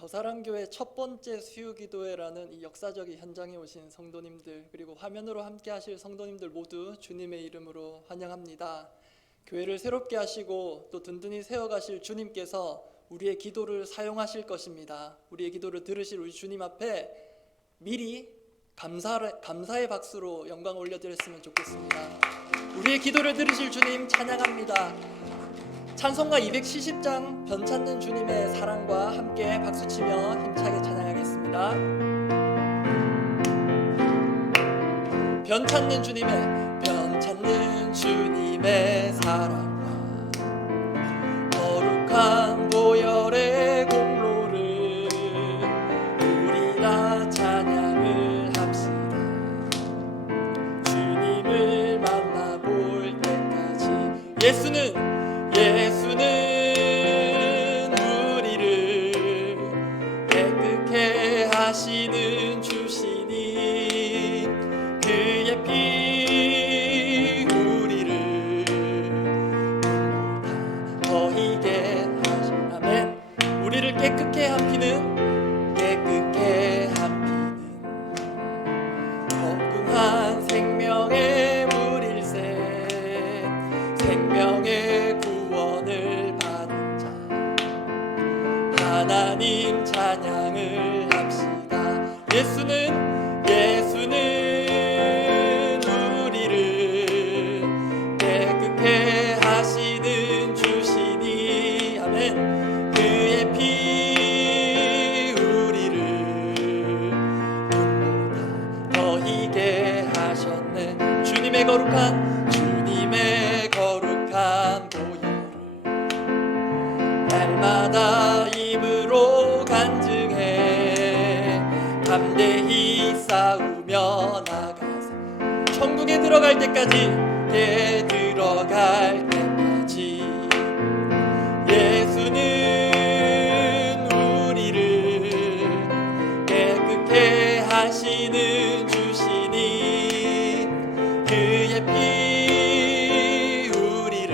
더사랑교회 첫 번째 수유기도회라는 이 역사적인 현장에 오신 성도님들, 그리고 화면으로 함께 하실 성도님들 모두 주님의 이름으로 환영합니다. 교회를 새롭게 하시고 또 든든히 세워가실 주님께서 우리의 기도를 사용하실 것입니다. 우리의 기도를 들으실 우리 주님 앞에 미리 감사의 박수로 영광 올려드렸으면 좋겠습니다. 우리의 기도를 들으실 주님 찬양합니다. 찬송가 270장 변찾는 주님의 사랑과 함께 박수치며 힘차게 찬양하겠습니다. 변찾는 주님의 사랑과 거룩한 보혈의 공로를 우리 다 찬양을 합시다. 주님을 만나볼 때까지 예수는 우리를 깨끗게 하시는 주시니 그의 피 우리를 더히게 하시는 아멘. 우리를 깨끗게 한 피는 거룩한 생명의 물일새 생명의 구원을 받은 자 하나님 찬양을 합시다. 예수는 우리를 깨끗게 하시는 주시니 아멘. 그의 피 우리를 눈보다 더히게 하셨네. 주님의 거룩한 보혈을 날마다 입으로 간증해 담대히 싸우며 나가세. 천국에 들어갈 때까지 예수는 우리를 깨끗게 하시는 주시니 그의 피 우리를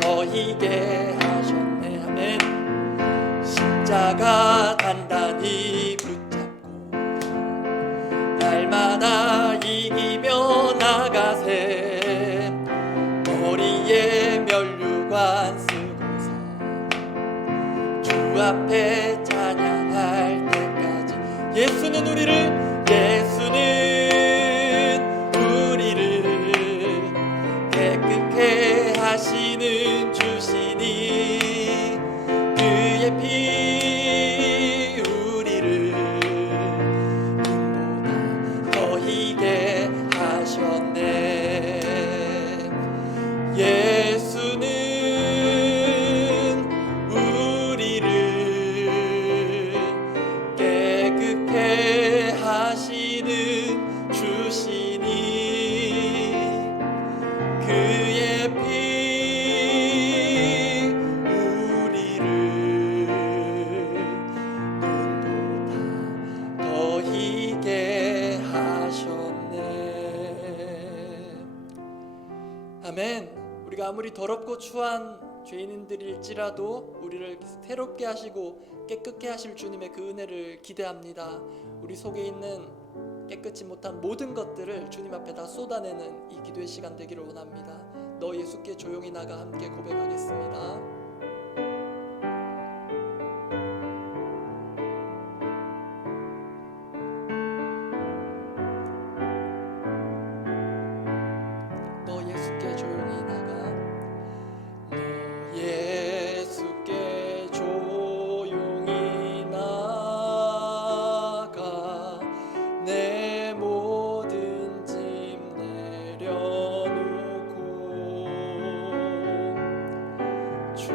더히게 하셨네. 아멘. 십자가 단단히 붙잡고 날마다 이기며 나가세. 머리에 면류관 쓰고서 주 앞에 찬양할 때까지 예수는 우리를 깨끗게 하시는 주시니 그의 피 우리를 눈보다 더히게 하셨네. 예수는 우리를 깨끗게 하시는 주시니 그의 피 우리를 눈보다 더히게 하셨네. 아멘. 우리가 아무리 더럽고 추한 죄인들일지라도 우리를 새롭게 하시고 깨끗게 하실 주님의 그 은혜를 기대합니다. 우리 속에 있는 깨끗이 못한 모든 것들을 주님 앞에 다 쏟아내는 이 기도의 시간 되기를 원합니다. 너 예수께 조용히 나가 함께 고백하겠습니다. 너 예수께 조용히 나가. 너 예수께 조용히 나가. 내 모든 짐 내려놓고 주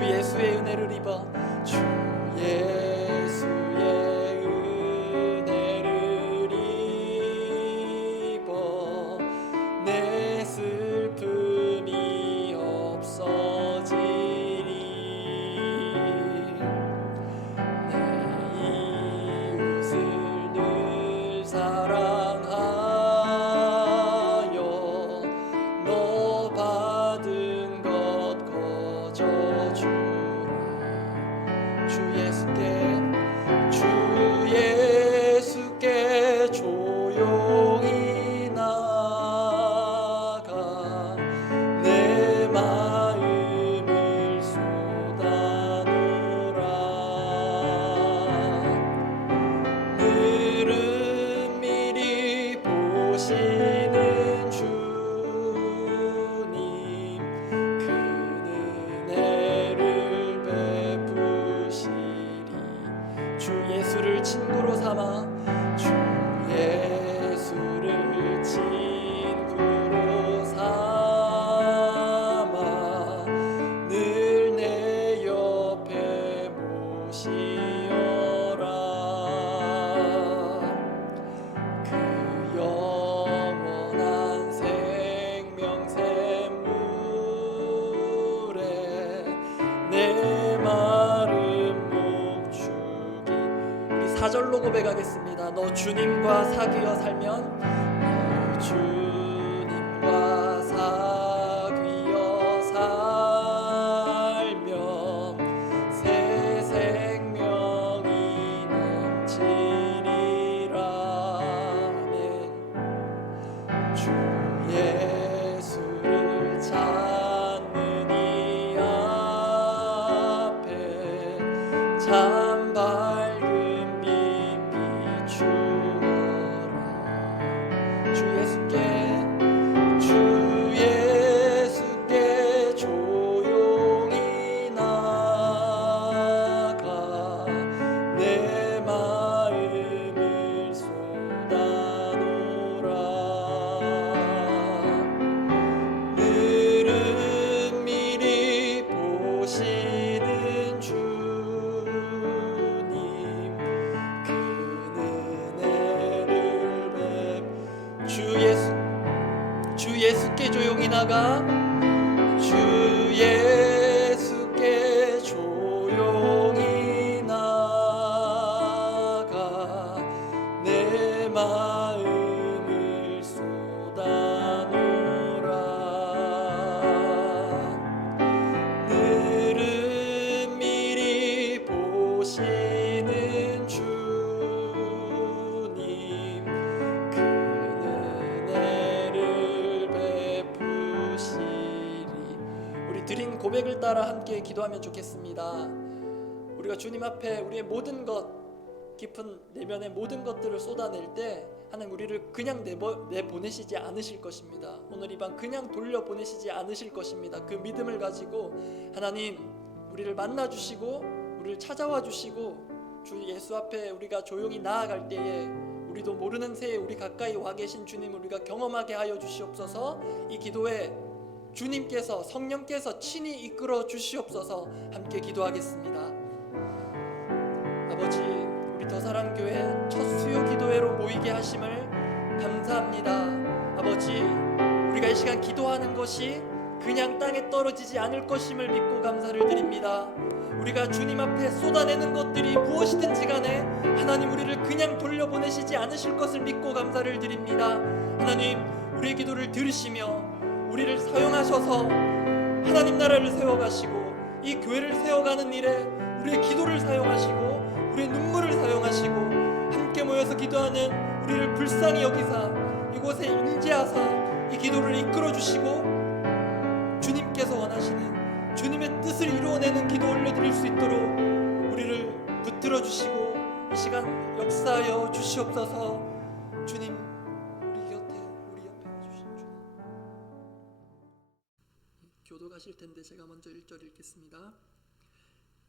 주 예수의 은혜를 입어 주 예수의 은혜를 입어 내 슬픔이 없어지리 내 이웃을 늘 사랑하여 너 받은 것 거저주라 주 예수께 조용히 나가 내 마음을 쏟아놓으라 늘은 미리 보시는 주님 그 은혜를 베푸시리 주 예수를 친구로 삼아 주 예수를 친구로 삼아 늘 내 옆에 모시어라 그 영원한 생명 샘물에 내 마름 목축이 우리 4절로 고백하겠습니다. 너 주님과 사귀어 살면 너 주님과 사귀어 살면 새 생명이 넘치리라 아멘. 주 예수를 찾는 이 앞에 참 밝은 빛 비추어라 주 예수께 조용히 나가 내 마음을 쏟아놓으라 늘은 미리 보시는 주님 그 은혜를 주 예수께 조용히 나가 주 예수께 조용히 나가 내 마음을 쏟아놓으라 늘은 미리 보시는 주님 그 은혜를 베푸시리 우리 드린 고백을 따라 함께 기도하면 좋겠습니다. 우리가 주님 앞에 우리의 모든 것 깊은 내면의 모든 것들을 쏟아낼 때 하나님 우리를 그냥 내보내시지 않으실 것입니다. 오늘 이 밤 그냥 돌려보내시지 않으실 것입니다. 그 믿음을 가지고 하나님 우리를 만나주시고 우리를 찾아와 주시고 주 예수 앞에 우리가 조용히 나아갈 때에 우리도 모르는 새에 우리 가까이 와 계신 주님 우리가 경험하게 하여 주시옵소서. 이 기도에 주님께서 성령께서 친히 이끌어 주시옵소서. 함께 기도하겠습니다. 아버지 우리 더사랑교회 첫 수요 기도회로 모이게 하심을 감사합니다. 아버지 우리가 이 시간 기도하는 것이 그냥 땅에 떨어지지 않을 것임을 믿고 감사를 드립니다. 우리가 주님 앞에 쏟아내는 것들이 무엇이든지 간에 하나님 우리를 그냥 돌려보내시지 않으실 것을 믿고 감사를 드립니다. 하나님 우리의 기도를 들으시며 우리를 사용하셔서 하나님 나라를 세워가시고 이 교회를 세워가는 일에 우리의 기도를 사용하시고 우리의 눈물을 사용하시고 함께 모여서 기도하는 우리를 불쌍히 여기사 이곳에 임재하사 이 기도를 이끌어주시고 주님께서 원하시는 주님의 뜻을 이루어내는 기도 올려드릴 수 있도록 우리를 붙들어 주시고 이 시간 역사하여 주시옵소서. 주님 우리 옆에 주신 주님 교도 가실 텐데 제가 먼저 1절 읽겠습니다.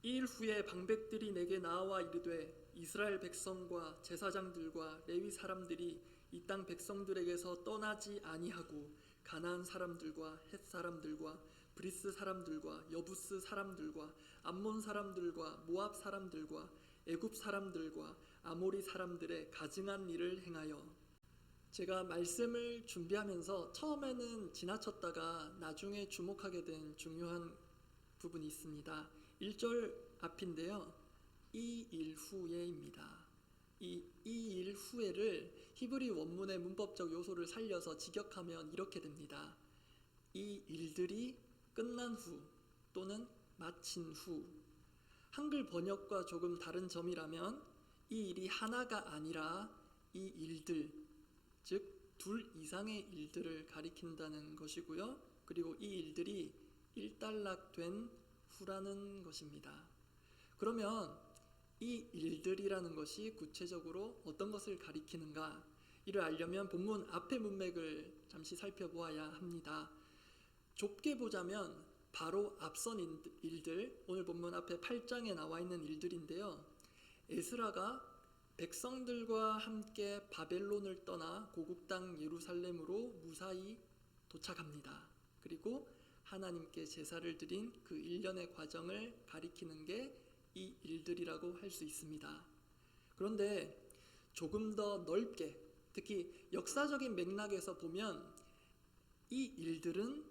이일 후에 방백들이 내게 나와 이르되 이스라엘 백성과 제사장들과 레위 사람들이 이 땅 백성들에게서 떠나지 아니하고 가나안 사람들과 헷 사람들과 브리스 사람들과 여부스 사람들과 암몬 사람들과 모압 사람들과 애굽 사람들과 아모리 사람들의 가증한 일을 행하여. 제가 말씀을 준비하면서 처음에는 지나쳤다가 나중에 주목하게 된 중요한 부분이 있습니다. 1절 앞인데요. 이 일 후에입니다. 이 일 후에를 히브리 원문의 문법적 요소를 살려서 직역하면 이렇게 됩니다. 이 일들이 끝난 후 또는 마친 후. 한글 번역과 조금 다른 점이라면 이 일이 하나가 아니라 이 일들, 즉 둘 이상의 일들을 가리킨다는 것이고요. 그리고 이 일들이 일단락된 후라는 것입니다. 그러면 이 일들이라는 것이 구체적으로 어떤 것을 가리키는가? 이를 알려면 본문 앞의 문맥을 잠시 살펴보아야 합니다. 좁게 보자면 바로 앞선 일들, 오늘 본문 앞에 8장에 나와 있는 일들인데요. 에스라가 백성들과 함께 바벨론을 떠나 고국 땅 예루살렘으로 무사히 도착합니다. 그리고 하나님께 제사를 드린 그 일련의 과정을 가리키는 게 이 일들이라고 할 수 있습니다. 그런데 조금 더 넓게, 특히 역사적인 맥락에서 보면 이 일들은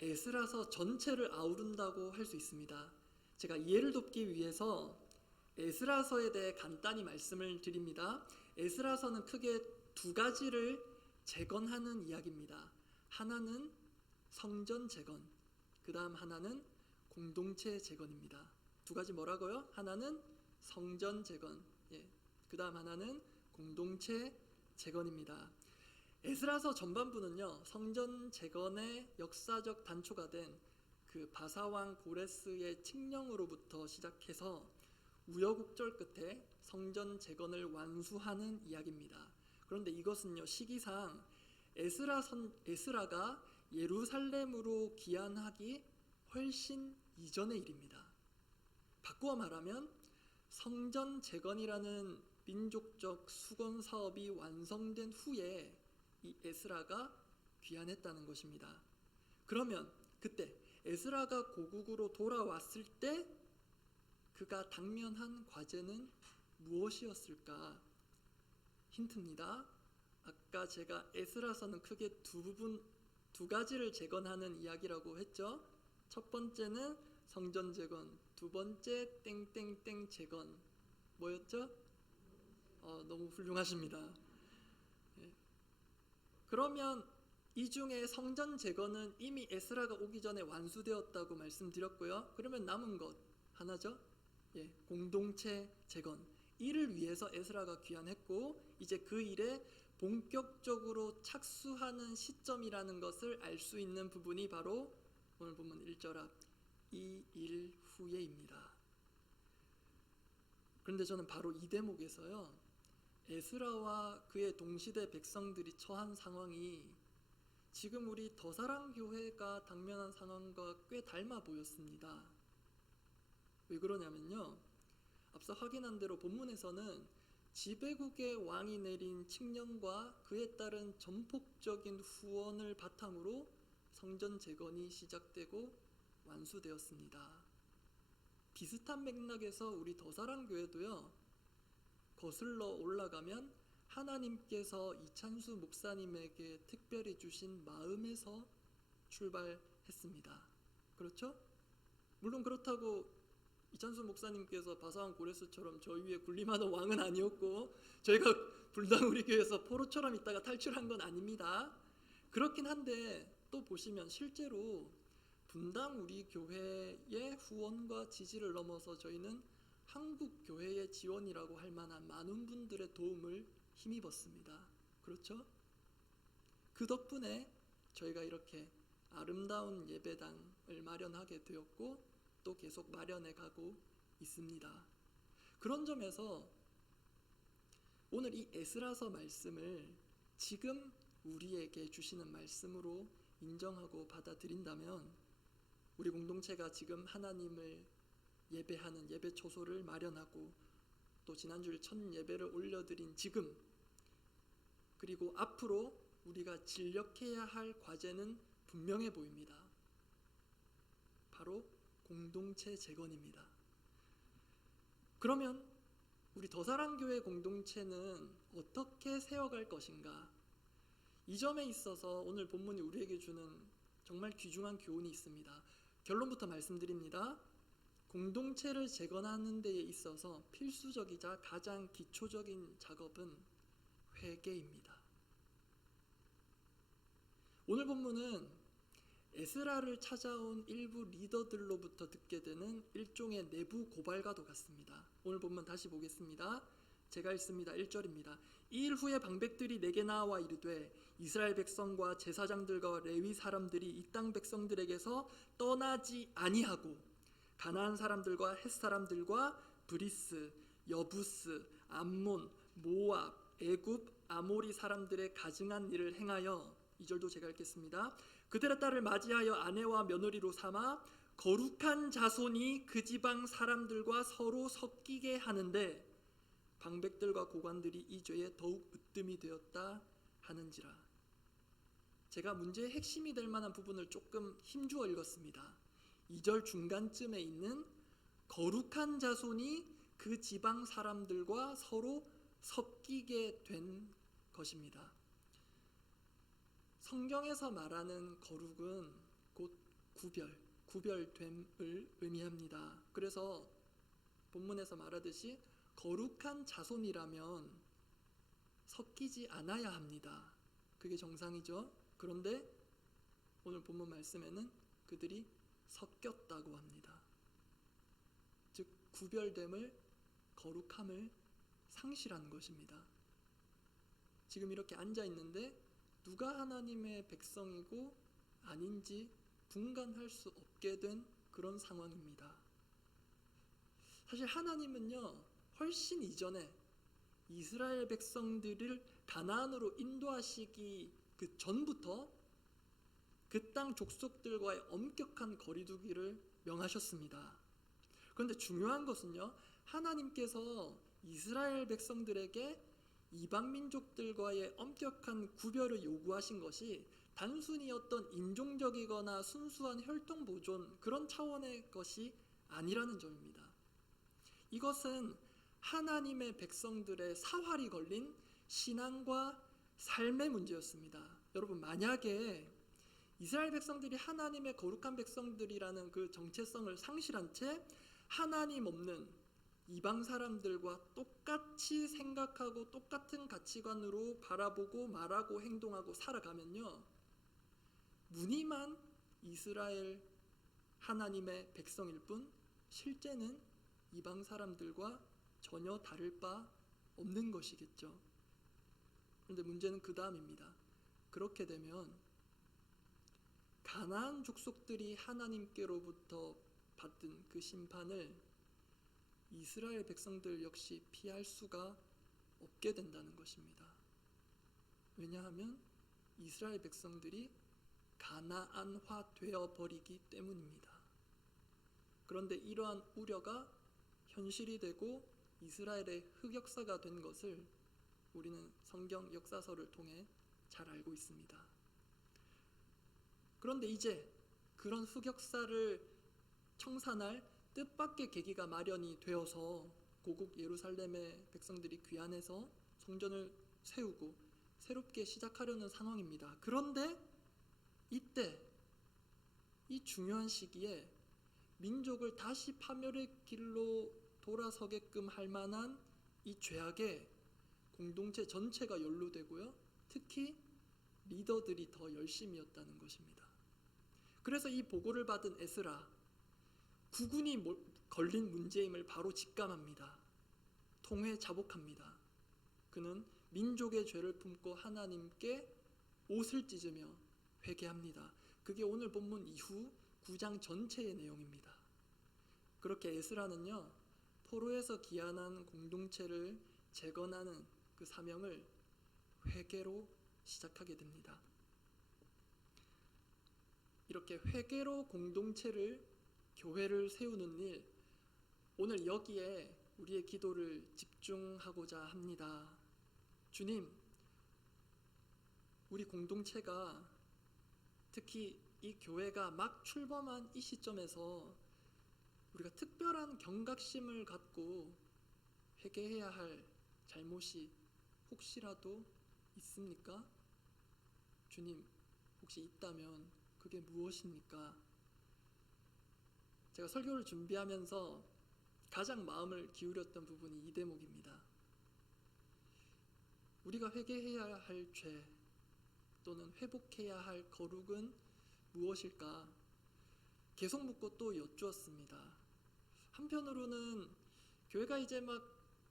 에스라서 전체를 아우른다고 할 수 있습니다. 제가 이해를 돕기 위해서 에스라서에 대해 간단히 말씀을 드립니다. 에스라서는 크게 두 가지를 재건하는 이야기입니다. 하나는 성전 재건, 그 다음 하나는 공동체 재건입니다. 두 가지 뭐라고요? 하나는 성전 재건, 그 다음 하나는 공동체 재건입니다. 에스라서 전반부는요, 성전 재건의 역사적 단초가 된 그 바사왕 고레스의 칙령으로부터 시작해서 우여곡절 끝에 성전 재건을 완수하는 이야기입니다. 그런데 이것은요, 시기상 에스라가 예루살렘으로 귀환하기 훨씬 이전의 일입니다. 바꾸어 말하면 성전 재건이라는 민족적 수건 사업이 완성된 후에 이 에스라가 귀환했다는 것입니다. 그러면 그때 에스라가 고국으로 돌아왔을 때 그가 당면한 과제는 무엇이었을까? 힌트입니다. 아까 제가 에스라서는 크게 두 가지를 재건하는 이야기라고 했죠. 첫 번째는 성전 재건, 두 번째 땡땡땡 재건. 뭐였죠? 너무 훌륭하십니다. 그러면 이 중에 성전 재건은 이미 에스라가 오기 전에 완수되었다고 말씀드렸고요. 그러면 남은 것 하나죠. 공동체 재건. 이를 위해서 에스라가 귀환했고 이제 그 일에 본격적으로 착수하는 시점이라는 것을 알 수 있는 부분이 바로 오늘 본문 1절 앞 이 일 후에입니다. 그런데 저는 바로 이 대목에서요, 에스라와 그의 동시대 백성들이 처한 상황이 지금 우리 더사랑교회가 당면한 상황과 꽤 닮아 보였습니다. 왜 그러냐면요, 앞서 확인한 대로 본문에서는 지배국의 왕이 내린 칙령과 그에 따른 전폭적인 후원을 바탕으로 성전 재건이 시작되고 완수되었습니다. 비슷한 맥락에서 우리 더사랑교회도요, 거슬러 올라가면 하나님께서 이찬수 목사님에게 특별히 주신 마음에서 출발했습니다. 그렇죠? 물론 그렇다고 이찬수 목사님께서 바사왕 고레스처럼 저희 위에 군림하는 왕은 아니었고 저희가 분당 우리 교회에서 포로처럼 있다가 탈출한 건 아닙니다. 그렇긴 한데 또 보시면 실제로 분당 우리 교회의 후원과 지지를 넘어서 저희는 한국 교회의 지원이라고 할 만한 많은 분들의 도움을 힘입었습니다. 그렇죠? 그 덕분에 저희가 이렇게 아름다운 예배당을 마련하게 되었고 또 계속 마련해 가고 있습니다. 그런 점에서 오늘 이 에스라서 말씀을 지금 우리에게 주시는 말씀으로 인정하고 받아들인다면 우리 공동체가 지금 하나님을 예배하는 예배 초소를 마련하고 또 지난주일 첫 예배를 올려드린 지금, 그리고 앞으로 우리가 진력해야 할 과제는 분명해 보입니다. 바로 공동체 재건입니다. 그러면 우리 더사랑교회 공동체는 어떻게 세워갈 것인가? 이 점에 있어서 오늘 본문이 우리에게 주는 정말 귀중한 교훈이 있습니다. 결론부터 말씀드립니다. 공동체를 재건하는 데에 있어서 필수적이자 가장 기초적인 작업은 회개입니다. 오늘 본문은 에스라를 찾아온 일부 리더들로부터 듣게 되는 일종의 내부 고발과도 같습니다. 오늘 본문 다시 보겠습니다. 제가 읽습니다. 1절입니다. 이 일 후에 방백들이 내게 나와 이르되 이스라엘 백성과 제사장들과 레위 사람들이 이 땅 백성들에게서 떠나지 아니하고 가나안 사람들과 헷 사람들과 브리스, 여부스, 암몬, 모압, 애굽, 아모리 사람들의 가증한 일을 행하여 2절도 제가 읽겠습니다. 그들의 딸을 맞이하여 아내와 며느리로 삼아 거룩한 자손이 그 지방 사람들과 서로 섞이게 하는데 방백들과 고관들이 이 죄에 더욱 으뜸이 되었다 하는지라. 제가 문제의 핵심이 될 만한 부분을 조금 힘주어 읽었습니다. 2절 중간쯤에 있는 거룩한 자손이 그 지방 사람들과 서로 섞이게 된 것입니다. 성경에서 말하는 거룩은 곧 구별됨을 의미합니다. 그래서 본문에서 말하듯이 거룩한 자손이라면 섞이지 않아야 합니다. 그게 정상이죠. 그런데 오늘 본문 말씀에는 그들이 섞였다고 합니다. 즉 구별됨을, 거룩함을 상실한 것입니다. 지금 이렇게 앉아 있는데 누가 하나님의 백성이고 아닌지 분간할 수 없게 된 그런 상황입니다. 사실 하나님은요, 훨씬 이전에 이스라엘 백성들을 가나안으로 인도하시기 그 전부터 그 땅 족속들과의 엄격한 거리두기를 명하셨습니다. 그런데 중요한 것은요, 하나님께서 이스라엘 백성들에게 이방 민족들과의 엄격한 구별을 요구하신 것이 단순히 어떤 인종적이거나 순수한 혈통 보존 그런 차원의 것이 아니라는 점입니다. 이것은 하나님의 백성들의 사활이 걸린 신앙과 삶의 문제였습니다. 여러분, 만약에 이스라엘 백성들이 하나님의 거룩한 백성들이라는 그 정체성을 상실한 채 하나님 없는 이방 사람들과 똑같이 생각하고 똑같은 가치관으로 바라보고 말하고 행동하고 살아가면요, 무늬만 이스라엘 하나님의 백성일 뿐 실제는 이방 사람들과 전혀 다를 바 없는 것이겠죠. 그런데 문제는 그 다음입니다. 그렇게 되면 가나안 족속들이 하나님께로부터 받은 그 심판을 이스라엘 백성들 역시 피할 수가 없게 된다는 것입니다. 왜냐하면 이스라엘 백성들이 가나안화 되어 버리기 때문입니다. 그런데 이러한 우려가 현실이 되고 이스라엘의 흑역사가 된 것을 우리는 성경 역사서를 통해 잘 알고 있습니다. 그런데 이제 그런 흑역사를 청산할 뜻밖의 계기가 마련이 되어서 고국 예루살렘의 백성들이 귀환해서 성전을 세우고 새롭게 시작하려는 상황입니다. 그런데 이때 이 중요한 시기에 민족을 다시 파멸의 길로 돌아서게끔 할 만한 이 죄악에 공동체 전체가 연루되고요, 특히 리더들이 더 열심이었다는 것입니다. 그래서 이 보고를 받은 에스라, 국군이 걸린 문제임을 바로 직감합니다. 통회 자복합니다. 그는 민족의 죄를 품고 하나님께 옷을 찢으며 회개합니다. 그게 오늘 본문 이후 9장 전체의 내용입니다. 그렇게 에스라는요, 포로에서 귀환한 공동체를 재건하는 그 사명을 회개로 시작하게 됩니다. 이렇게 회개로 공동체를, 교회를 세우는 일, 오늘 여기에 우리의 기도를 집중하고자 합니다. 주님, 우리 공동체가 특히 이 교회가 막 출범한 이 시점에서 우리가 특별한 경각심을 갖고 회개해야 할 잘못이 혹시라도 있습니까? 주님, 혹시 있다면 그게 무엇입니까? 제가 설교를 준비하면서 가장 마음을 기울였던 부분이 이 대목입니다. 우리가 회개해야 할 죄 또는 회복해야 할 거룩은 무엇일까? 계속 묻고 또 여쭈었습니다. 한편으로는 교회가 이제 막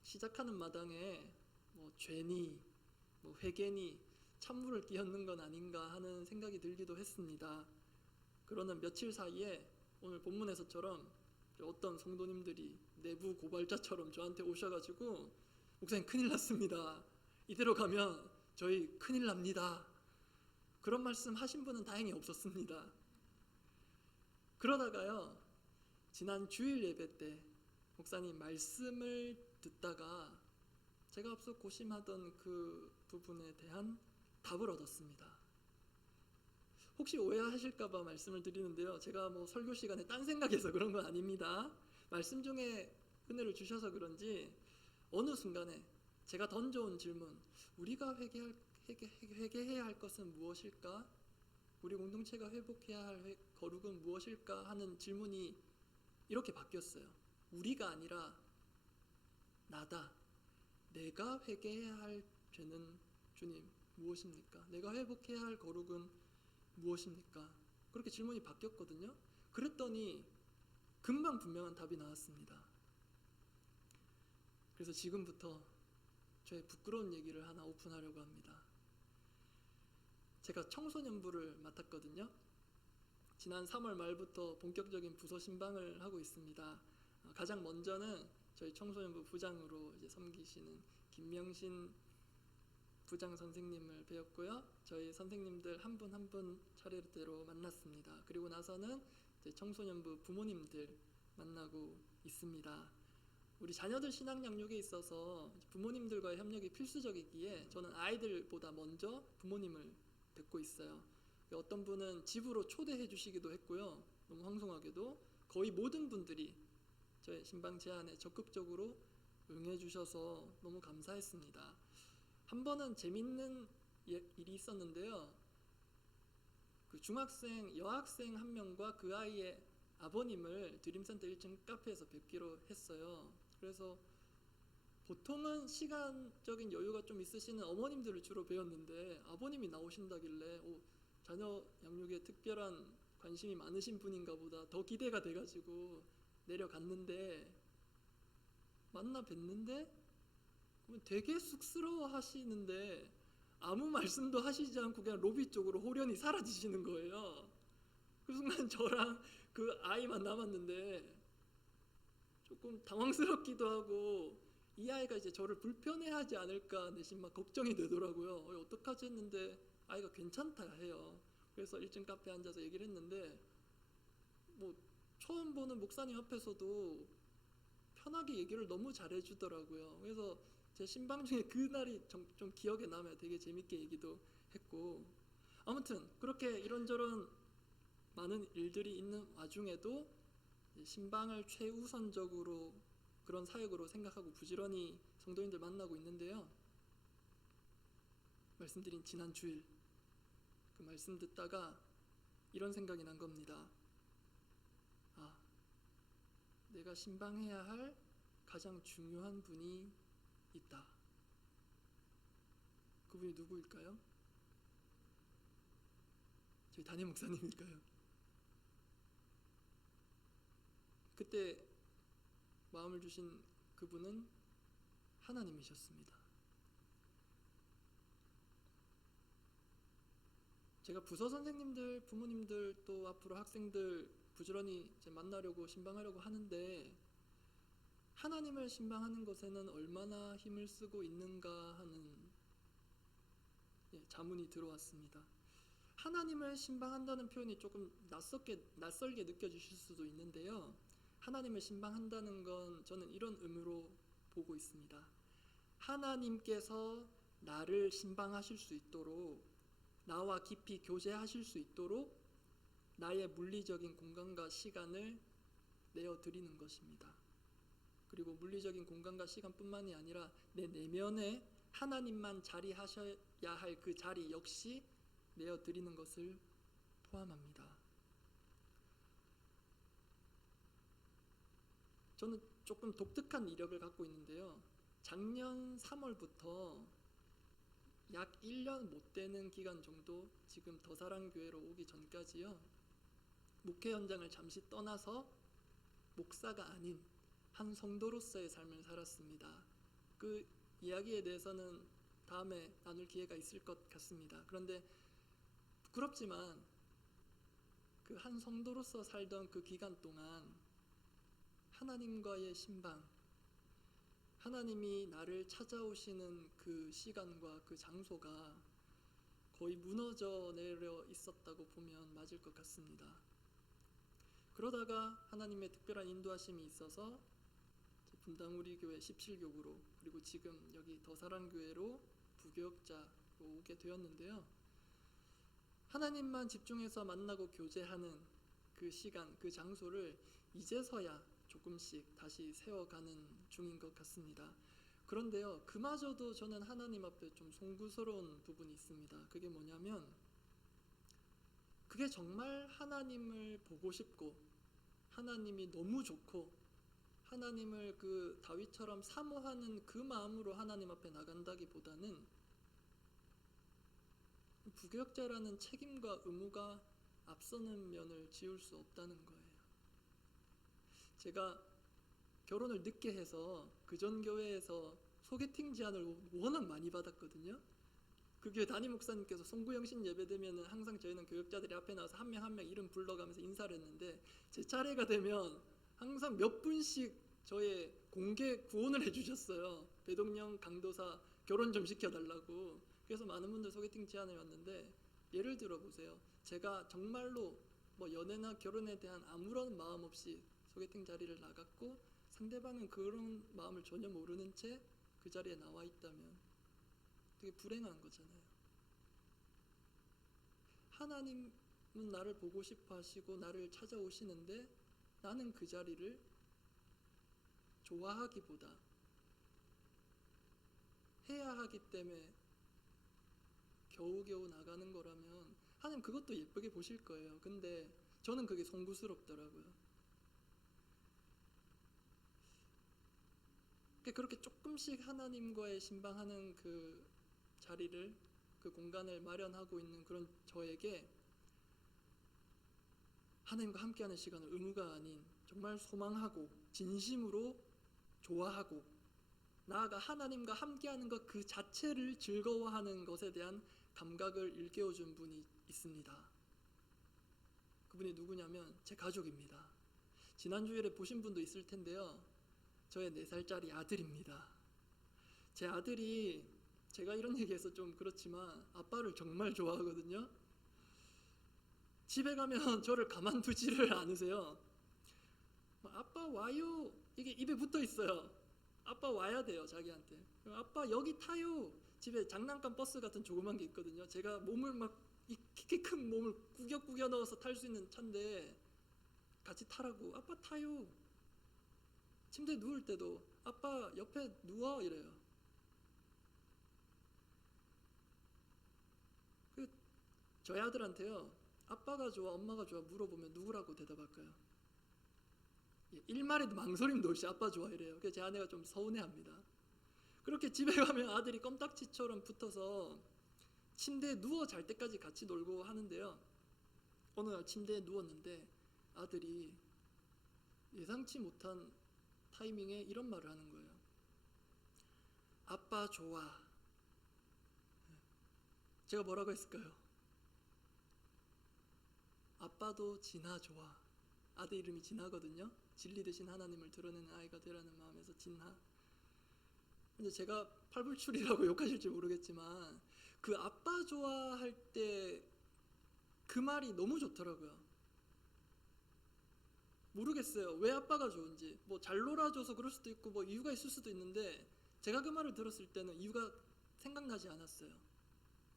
시작하는 마당에 죄니 회개니 찬물을 끼얹는 건 아닌가 하는 생각이 들기도 했습니다. 그러는 며칠 사이에 오늘 본문에서처럼 어떤 성도님들이 내부 고발자처럼 저한테 오셔가지고 목사님 큰일 났습니다. 이대로 가면 저희 큰일 납니다. 그런 말씀 하신 분은 다행히 없었습니다. 그러다가요, 지난 주일 예배 때 목사님 말씀을 듣다가 제가 앞서 고심하던 그 부분에 대한 답을 얻었습니다. 혹시 오해하실까봐 말씀을 드리는데요, 제가 설교 시간에 딴 생각해서 그런 건 아닙니다. 말씀 중에 은혜를 주셔서 그런지 어느 순간에 제가 던져온 질문, 우리가 회개해야 할 것은 무엇일까? 우리 공동체가 회복해야 할 거룩은 무엇일까? 하는 질문이 이렇게 바뀌었어요. 우리가 아니라 나다. 내가 회개해야 할 죄는 주님 무엇입니까? 내가 회복해야 할 거룩은 무엇입니까? 그렇게 질문이 바뀌었거든요. 그랬더니 금방 분명한 답이 나왔습니다. 그래서 지금부터 저의 부끄러운 얘기를 하나 오픈하려고 합니다. 제가 청소년부를 맡았거든요. 지난 3월 말부터 본격적인 부서 신방을 하고 있습니다. 가장 먼저는 저희 청소년부 부장으로 이제 섬기시는 김명신 부장 선생님을 배웠고요. 저희 선생님들 한 분 한 분 차례대로 만났습니다. 그리고 나서는 이제 청소년부 부모님들 만나고 있습니다. 우리 자녀들 신앙 양육에 있어서 부모님들과의 협력이 필수적이기에 저는 아이들보다 먼저 부모님을 뵙고 있어요. 어떤 분은 집으로 초대해 주시기도 했고요. 너무 황송하게도 거의 모든 분들이 저의 신방 제안에 적극적으로 응해 주셔서 너무 감사했습니다. 한 번은 재밌는 일이 있었는데요. 그 중학생 여학생 한 명과 그 아이의 아버님을 드림센터 1층 카페에서 뵙기로 했어요. 그래서 보통은 시간적인 여유가 좀 있으시는 어머님들을 주로 배웠는데 아버님이 나오신다길래 자녀 양육에 특별한 관심이 많으신 분인가 보다 더 기대가 돼가지고 내려갔는데 만나 뵀는데 되게 쑥스러워 하시는데 아무 말씀도 하시지 않고 그냥 로비 쪽으로 호련히 사라지시는 거예요. 그 순간 저랑 그 아이만 남았는데 조금 당황스럽기도 하고 이 아이가 이제 저를 불편해하지 않을까 내심 막 걱정이 되더라고요. 어떡하지 했는데 아이가 괜찮다 해요. 그래서 1층 카페에 앉아서 얘기를 했는데 처음 보는 목사님 앞에서도 편하게 얘기를 너무 잘해주더라고요. 그래서 제 신방 중에 그날이 좀 기억에 남아요. 되게 재밌게 얘기도 했고 아무튼 그렇게 이런저런 많은 일들이 있는 와중에도 신방을 최우선적으로 그런 사역으로 생각하고 부지런히 성도님들 만나고 있는데요. 말씀드린 지난 주일 그 말씀 듣다가 이런 생각이 난 겁니다. 내가 신방해야 할 가장 중요한 분이 있다. 그분이 누구일까요? 저희 담임 목사님일까요? 그때 마음을 주신 그분은 하나님이셨습니다. 제가 부서 선생님들, 부모님들 또 앞으로 학생들 부지런히 이제 만나려고 신방하려고 하는데 하나님을 신방하는 것에는 얼마나 힘을 쓰고 있는가 하는 자문이 들어왔습니다. 하나님을 신방한다는 표현이 조금 낯설게 느껴지실 수도 있는데요. 하나님을 신방한다는 건 저는 이런 의미로 보고 있습니다. 하나님께서 나를 신방하실 수 있도록 나와 깊이 교제하실 수 있도록 나의 물리적인 공간과 시간을 내어 드리는 것입니다. 그리고 물리적인 공간과 시간뿐만이 아니라 내 내면에 하나님만 자리하셔야 할 그 자리 역시 내어 드리는 것을 포함합니다. 저는 조금 독특한 이력을 갖고 있는데요. 작년 3월부터 약 1년 못 되는 기간 정도 지금 더사랑교회로 오기 전까지요. 목회 현장을 잠시 떠나서 목사가 아닌 한 성도로서의 삶을 살았습니다. 그 이야기에 대해서는 다음에 나눌 기회가 있을 것 같습니다. 그런데 부끄럽지만 그 한 성도로서 살던 그 기간 동안 하나님과의 신방, 하나님이 나를 찾아오시는 그 시간과 그 장소가 거의 무너져 내려 있었다고 보면 맞을 것 같습니다. 그러다가 하나님의 특별한 인도하심이 있어서 분당 우리 교회 17교구로 그리고 지금 여기 더사랑교회로 부교역자로 오게 되었는데요. 하나님만 집중해서 만나고 교제하는 그 시간, 그 장소를 이제서야 조금씩 다시 세워가는 중인 것 같습니다. 그런데요, 그마저도 저는 하나님 앞에 좀 송구스러운 부분이 있습니다. 그게 뭐냐면 그게 정말 하나님을 보고 싶고 하나님이 너무 좋고 하나님을 그 다윗처럼 사모하는 그 마음으로 하나님 앞에 나간다기보다는 부교역자라는 책임과 의무가 앞서는 면을 지울 수 없다는 거예요. 제가 결혼을 늦게 해서 그전 교회에서 소개팅 제안을 워낙 많이 받았거든요. 그 교회 담임 목사님께서 송구영신 예배되면 항상 저희는 교역자들이 앞에 나와서 한 명 한 명 이름 불러가면서 인사를 했는데 제 차례가 되면 항상 몇 분씩 저의 공개 구원을 해주셨어요. 배동영 강도사 결혼 좀 시켜달라고. 그래서 많은 분들 소개팅 제안을 왔는데 예를 들어 보세요. 제가 정말로 뭐 연애나 결혼에 대한 아무런 마음 없이 소개팅 자리를 나갔고 상대방은 그런 마음을 전혀 모르는 채 그 자리에 나와 있다면 되게 불행한 거잖아요. 하나님은 나를 보고 싶어 하시고 나를 찾아오시는데 나는 그 자리를 좋아하기보다 해야 하기 때문에 겨우겨우 나가는 거라면 하나님 그것도 예쁘게 보실 거예요. 근데 저는 그게 송구스럽더라고요. 그렇게 조금씩 하나님과의 신방하는 그 자리를, 그 공간을 마련하고 있는 그런 저에게 하나님과 함께하는 시간을 의무가 아닌 정말 소망하고 진심으로 좋아하고 나아가 하나님과 함께하는 것 그 자체를 즐거워하는 것에 대한 감각을 일깨워준 분이 있습니다. 그분이 누구냐면 제 가족입니다. 지난주일에 보신 분도 있을 텐데요. 저의 4살짜리 아들입니다. 제 아들이 제가 이런 얘기해서 좀 그렇지만 아빠를 정말 좋아하거든요. 집에 가면 저를 가만두지를 않으세요. 아빠 와요. 이게 입에 붙어 있어요. 아빠 와야 돼요, 자기한테. 아빠 여기 타요. 집에 장난감 버스 같은 조그만 게 있거든요. 제가 몸을 막 이 키 큰 몸을 구겨 넣어서 탈 수 있는 차인데 같이 타라고. 아빠 타요. 침대에 누울 때도 아빠 옆에 누워 이래요. 저희 아들한테요. 아빠가 좋아, 엄마가 좋아 물어보면 누구라고 대답할까요? 일말에도 망설임도 없이 아빠 좋아 이래요. 그래서 제 아내가 좀 서운해합니다. 그렇게 집에 가면 아들이 껌딱지처럼 붙어서 침대에 누워 잘 때까지 같이 놀고 하는데요. 어느 날 침대에 누웠는데 아들이 예상치 못한 타이밍에 이런 말을 하는 거예요. 아빠 좋아. 제가 뭐라고 했을까요? 아빠도 진아 좋아. 아들 이름이 진아거든요. 진리 되신 하나님을 드러내는 아이가 되라는 마음에서 진아. 근데 제가 팔불출이라고 욕하실지 모르겠지만 그 아빠 좋아할 때 그 말이 너무 좋더라고요. 모르겠어요. 왜 아빠가 좋은지. 뭐 잘 놀아줘서 그럴 수도 있고 뭐 이유가 있을 수도 있는데 제가 그 말을 들었을 때는 이유가 생각나지 않았어요.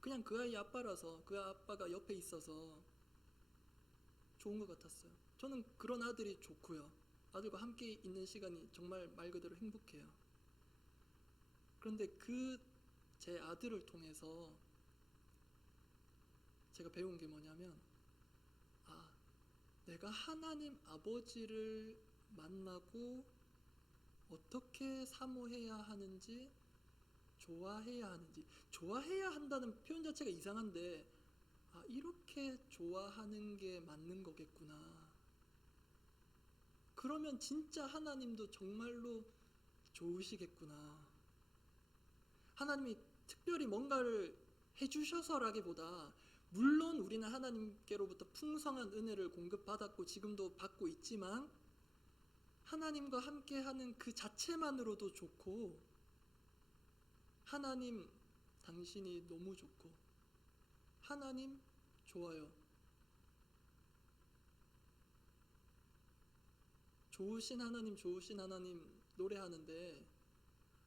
그냥 그 아이 아빠라서 그 아빠가 옆에 있어서 좋은 것 같았어요. 저는 그런 아들이 좋고요. 아들과 함께 있는 시간이 정말 말 그대로 행복해요. 그런데 그 제 아들을 통해서 제가 배운 게 뭐냐면, 아, 내가 하나님 아버지를 만나고 어떻게 사모해야 하는지, 좋아해야 하는지, 좋아해야 한다는 표현 자체가 이상한데, 아, 이렇게 좋아하는 게 맞는 거겠구나. 그러면 진짜 하나님도 정말로 좋으시겠구나. 하나님이 특별히 뭔가를 해주셔서라기보다, 물론 우리는 하나님께로부터 풍성한 은혜를 공급받았고 지금도 받고 있지만 하나님과 함께하는 그 자체만으로도 좋고, 하나님 당신이 너무 좋고, 하나님 좋아요, 좋으신 하나님, 좋으신 하나님 노래하는데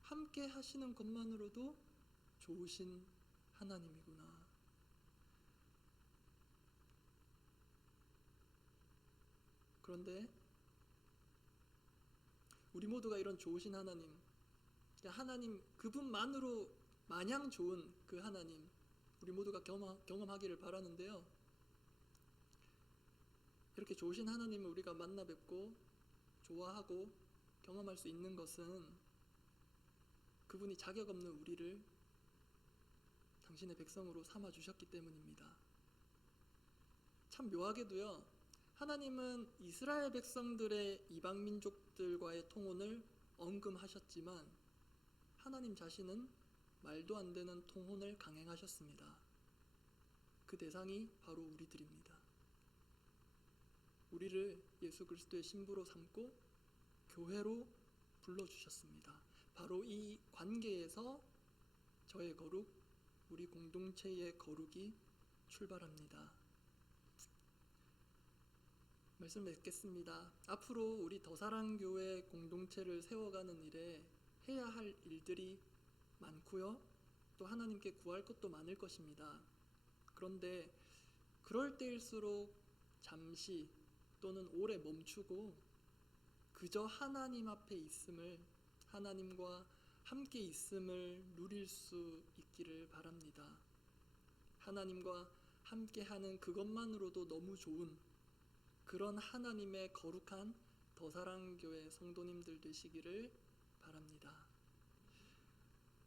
함께 하시는 것만으로도 좋으신 하나님이구나. 그런데 우리 모두가 이런 좋으신 하나님, 하나님 그분만으로 마냥 좋은 그 하나님, 우리 모두가 경험하기를 바라는데요. 이렇게 좋으신 하나님을 우리가 만나 뵙고 좋아하고 경험할 수 있는 것은 그분이 자격 없는 우리를 당신의 백성으로 삼아 주셨기 때문입니다. 참 묘하게도요, 하나님은 이스라엘 백성들의 이방 민족들과의 통혼을 언금하셨지만 하나님 자신은 말도 안 되는 통혼을 강행하셨습니다. 그 대상이 바로 우리들입니다. 우리를 예수 그리스도의 신부로 삼고 교회로 불러주셨습니다. 바로 이 관계에서 저의 거룩, 우리 공동체의 거룩이 출발합니다. 말씀 맺겠습니다. 앞으로 우리 더사랑교회 공동체를 세워가는 일에 해야 할 일들이 많고요. 또 하나님께 구할 것도 많을 것입니다. 그런데 그럴 때일수록 잠시 또는 오래 멈추고 그저 하나님 앞에 있음을, 하나님과 함께 있음을 누릴 수 있기를 바랍니다. 하나님과 함께하는 그것만으로도 너무 좋은 그런 하나님의 거룩한 더사랑교회 성도님들 되시기를 바랍니다.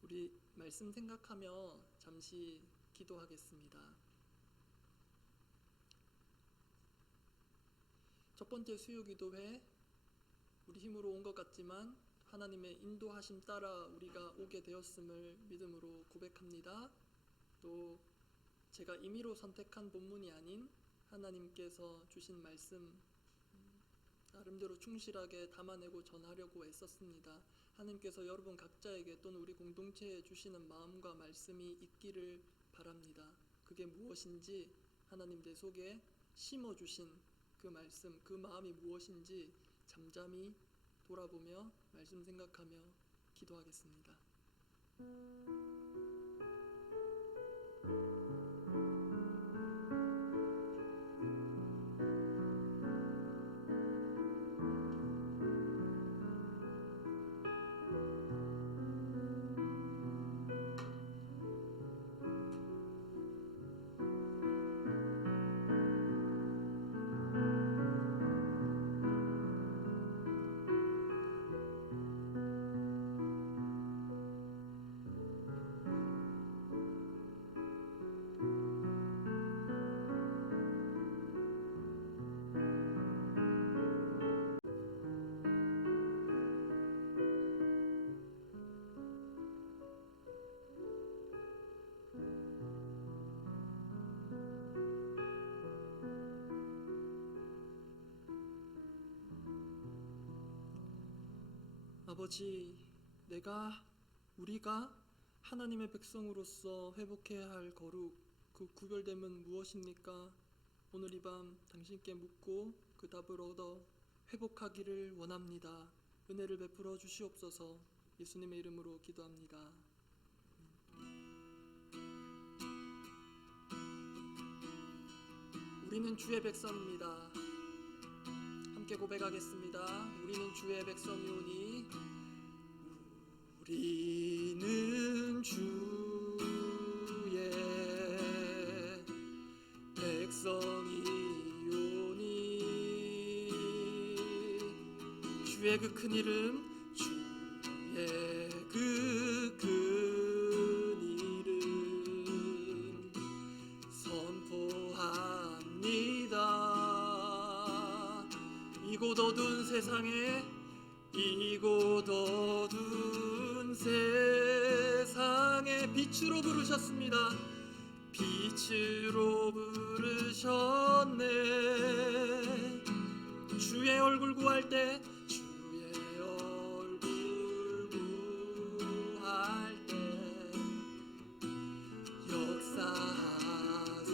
우리 말씀 생각하며 잠시 기도하겠습니다. 첫 번째 수요기도회, 우리 힘으로 온 것 같지만 하나님의 인도하심 따라 우리가 오게 되었음을 믿음으로 고백합니다. 또 제가 임의로 선택한 본문이 아닌 하나님께서 주신 말씀 나름대로 충실하게 담아내고 전하려고 애썼습니다. 하나님께서 여러분 각자에게 또는 우리 공동체에 주시는 마음과 말씀이 있기를 바랍니다. 그게 무엇인지, 하나님 내 속에 심어주신 그 말씀, 그 마음이 무엇인지 잠잠히 돌아보며 말씀 생각하며 기도하겠습니다. 아버지, 우리가 하나님의 백성으로서 회복해야 할 거룩, 그 구별됨은 무엇입니까? 오늘 이 밤 당신께 묻고 그 답을 얻어 회복하기를 원합니다. 은혜를 베풀어 주시옵소서. 예수님의 이름으로 기도합니다. 우리는 주의 백성입니다. 함께 고백하겠습니다. 우리는 주의 백성이오니 우리는 주의 백성이오니 주의 그 큰 이름 주의 그 큰 이름 선포합니다. 이곳 어두운 세상에 이곳 어두운 세상에 빛으로 부르셨습니다. 빛으로 부르셨네. 주의 얼굴 구할 때 주의 얼굴 구할 때 역사하소서.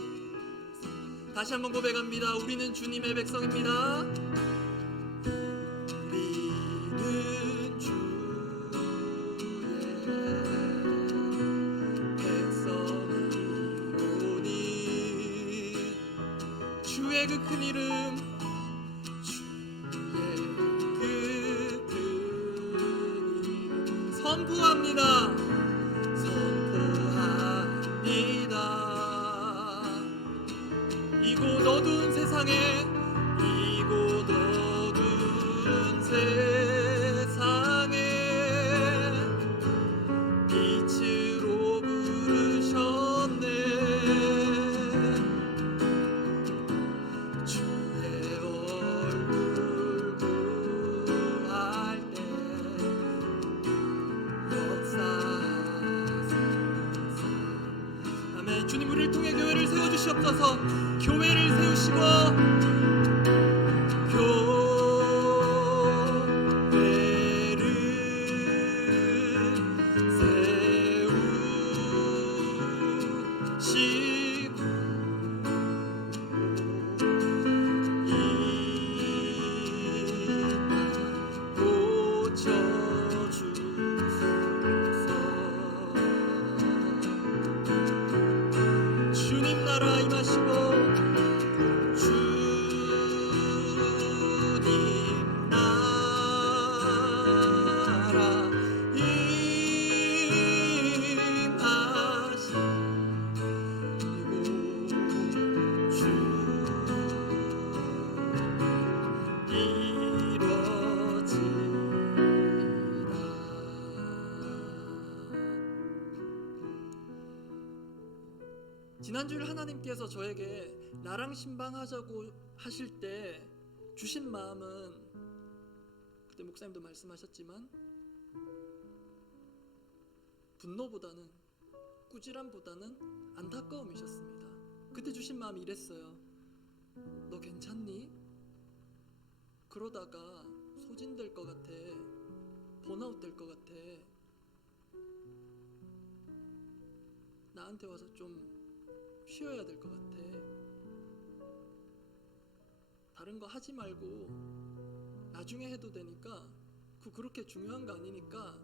다시 한번 고백합니다. 우리는 주님의 백성입니다. 주의 그 큰 이름 주의 그 큰 이름 선포합니다. 선포합니다. 이곳 어두운 세상에 이곳 어두운 세상에 빛으로 부르셨네. 주님 우리를 통해 교회를 세워주시옵소서. 교회를 세우시고 교회를 세우시고 이 땅 고쳐주소서. 주님 나라 임하시고 주님 나라 임하시고 주 이루어지다. 지난주일 하나님께서 저에게 나랑 신방하자고 하실 때 주신 마음은 그때 목사님도 말씀하셨지만 분노보다는 꾸지람보다는 안타까움이셨습니다. 그때 주신 마음이 이랬어요. 너 괜찮니? 그러다가 소진될 것 같아. 번아웃 될 것 같아. 나한테 와서 좀 쉬어야 될 것 같아. 다른 거 하지 말고 나중에 해도 되니까 그렇게 중요한 거 아니니까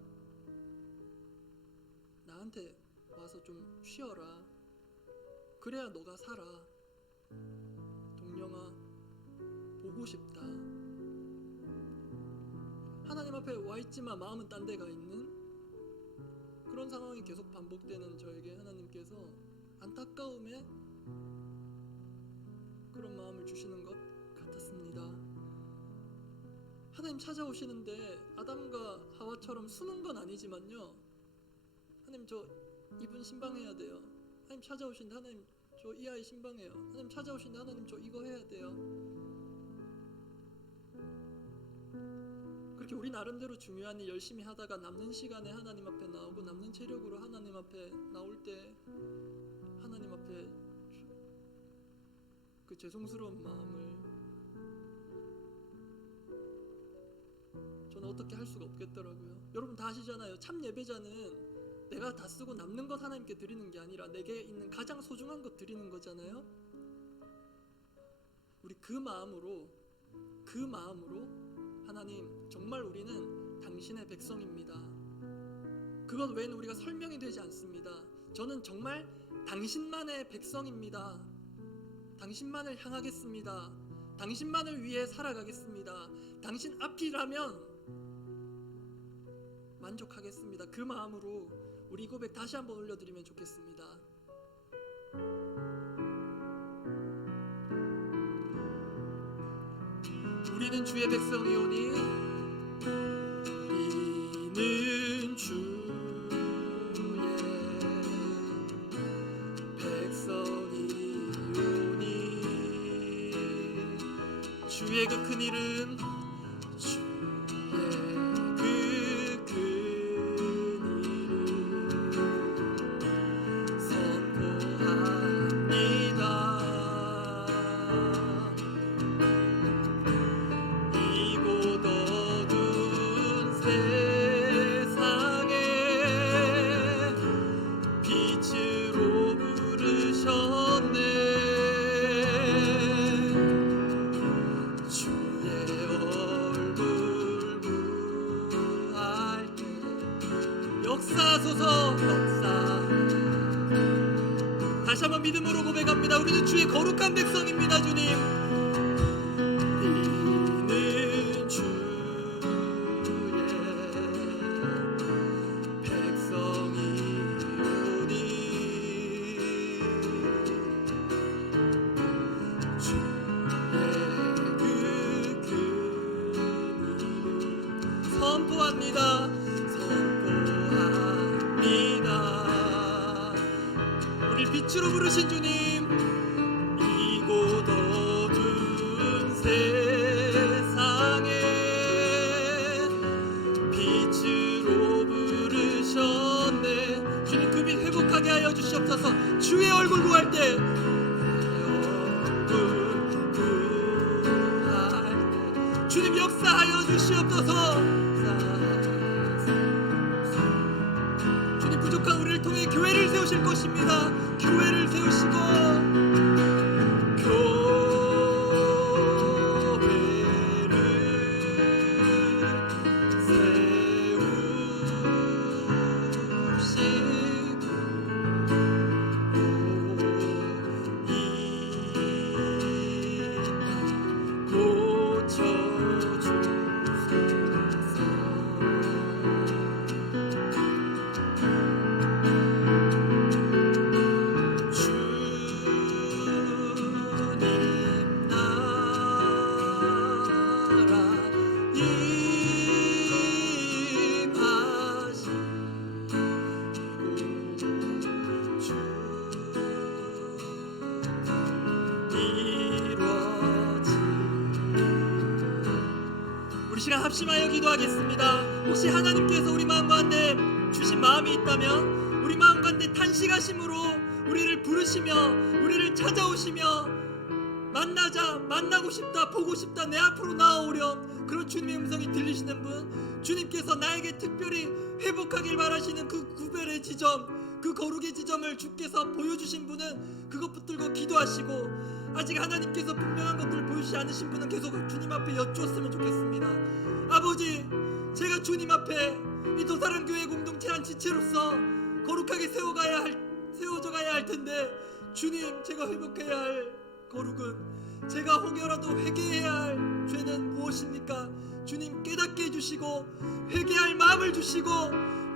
나한테 와서 좀 쉬어라. 그래야 너가 살아. 동영아 보고 싶다. 하나님 앞에 와 있지만 마음은 딴 데가 있는 그런 상황이 계속 반복되는 저에게 하나님께서 안타까움에 그런 마음을 주시는 것 같았습니다. 하나님 찾아오시는데 아담과 하와처럼 숨은 건 아니지만요. 하나님 저 이분 신방해야 돼요. 하나님 찾아오시는데 하나님 저 이 아이 신방해요. 하나님 찾아오시는데 하나님 저 이거 해야 돼요. 그렇게 우리 나름대로 중요한 일 열심히 하다가 남는 시간에 하나님 앞에 나오고 남는 체력으로 하나님 앞에 나올 때 하나님 앞에 그 죄송스러운 마음을 저는 어떻게 할 수가 없겠더라고요. 여러분 다 아시잖아요. 참 예배자는 내가 다 쓰고 남는 것 하나님께 드리는 게 아니라 내게 있는 가장 소중한 것 드리는 거잖아요. 우리 그 마음으로 하나님 정말 우리는 당신의 백성입니다. 그것 외에는 우리가 설명이 되지 않습니다. 저는 정말 당신만의 백성입니다. 당신만을 향하겠습니다. 당신만을 위해 살아가겠습니다. 당신 앞이라면 만족하겠습니다. 그 마음으로 우리 이 고백 다시 한번 올려드리면 좋겠습니다. 우리는 주의 백성이오니, 우리는 주의 백성이오니, 주의 그 큰 이름, 주의 그 큰 이름 선포합니다. 이곳 어두운 세상에 빛으로 부르셨네. 주의 얼굴 구할 때 역사하소서. 역사 다시 한번 믿음으로 고백합니다. 우리는 주의 거룩한 백성입니다. 주님, 우리는 주의 백성이오니, 주의 그 큰 이름 선포합니다. 선포합니다. 우리 빛으로 부르신 주님, 이곳 어두운 세상에 빛으로 부르셨네. 주님, 그 빛 회복하게 하여 주시옵소서. 주의 얼굴 구할 때, 주님 역사하여 주시옵소서. 주님, 부족한 우리를 통해 교회를 세우실 것입니다. 교회를 세우시고, 교회를 시간 합심하여 기도하겠습니다. 혹시 하나님께서 우리 마음 가운데 주신 마음이 있다면 우리 마음 가운데 탄식하심으로 우리를 부르시며 우리를 찾아오시며 만나자, 만나고 싶다, 보고 싶다, 내 앞으로 나아오렴, 그런 주님의 음성이 들리시는 분, 주님께서 나에게 특별히 회복하길 바라시는 그 구별의 지점, 그 거룩의 지점을 주께서 보여주신 분은 그것 붙들고 기도하시고, 아직 하나님께서 분명한 것들을 보여주지 않으신 분은 계속 주님 앞에 여쭈었으면 좋겠습니다. 아버지, 제가 주님 앞에 이 도사랑교회 공동체 한 지체로서 거룩하게 세워져 가야 할 텐데, 주님, 제가 회복해야 할 거룩은, 제가 혹여라도 회개해야 할 죄는 무엇입니까? 주님, 깨닫게 해주시고 회개할 마음을 주시고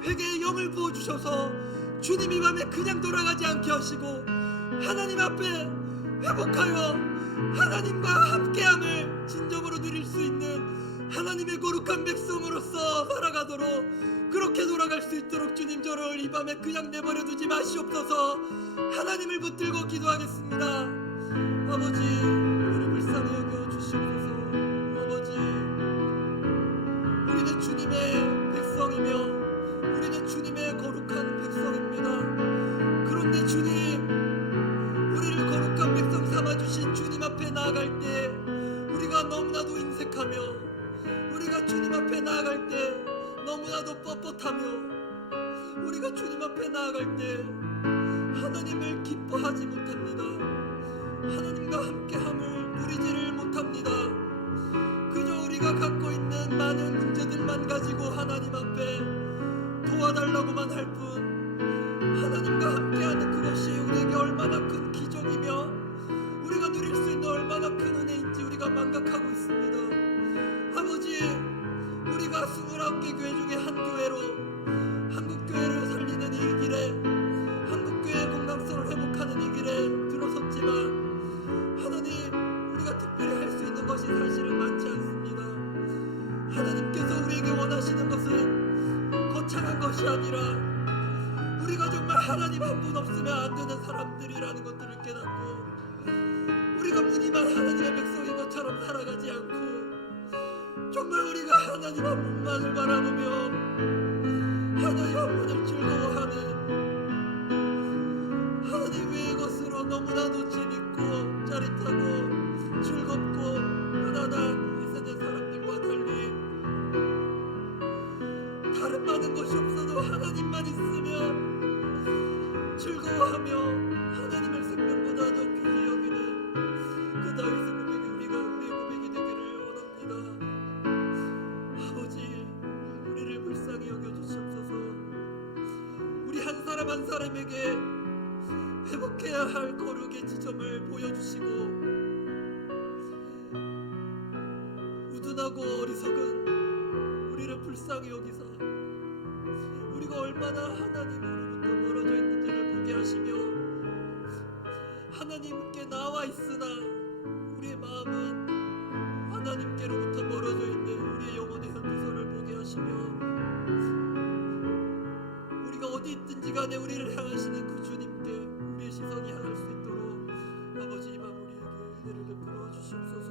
회개의 영을 부어주셔서 주님 이 밤에 그냥 돌아가지 않게 하시고 하나님 앞에 회복하여 하나님과 함께함을 진정으로 누릴 수 있는 하나님의 거룩한 백성으로서 살아가도록, 그렇게 돌아갈 수 있도록 주님 저를 이 밤에 그냥 내버려 두지 마시옵소서. 하나님을 붙들고 기도하겠습니다. 아버지, 우리를 불쌍히 여겨 주시옵소서. 아버지, 우리는 주님의 백성이며 우리는 주님의 거룩한 백성입니다. 그런데 주님, 우리를 거룩한 백성 삼아주신 주님 앞에 나아갈 때 우리가 너무나도 인색하며, 우리가 주님 앞에 나아갈 때 너무나도 뻣뻣하며, 우리가 주님 앞에 나아갈 때 하나님을 기뻐하지 못합니다. 하나님과 함께함을 누리지를 못합니다. 그저 우리가 갖고 있는 많은 문제들만 가지고 하나님 앞에 도와달라고만 할 뿐, 하나님과 함께하는 그것이 우리에게 얼마나 큰 기적이며 우리가 우리들이 할 수 있는 것이 사실은 많지 않습니다. 하나님께서 우리에게 원하시는 것은 거창한 것이 아니라 우리가 정말 하나님 한 분 없으면 안 되는 사람들이라는 것들을 깨닫고 우리가 무늬만 하나님의 백성인 것처럼 살아가지 않고 정말 우리가 하나님 한 분만을 바라보며 하나님 한 분을 즐거워하는 하나님 외의 것으로 너무나도 재밌고 짜릿하고 즐겁고 편안한 이 세대 사람들과 달리 다른 많은 것이 없어도 하나님만 있으면 즐거워하며 하나님을 생명보다도 귀히 여기는 그 다윗의 고백이 우리의 고백이 되기를 원합니다. 아버지, 우리를 불쌍히 여겨주시옵소서. 우리 한 사람 한 사람에게 회복해야 할 거룩의 지점을 보여주시고 우둔하고 어리석은 우리를 불쌍히 여기사 우리가 얼마나 하나님으로부터 멀어져 있는지를 보게 하시며 하나님께 나와 있으나 우리의 마음은 하나님께로부터 멀어져 있는 우리의 영혼의 현주소를 보게 하시며 우리가 어디 있든지 간에 우리를 향하시는 그 주님께 우리의 시선이 향할 수 있도록 아버지 이밤 우리에게 은혜를 베풀어 주시옵소서.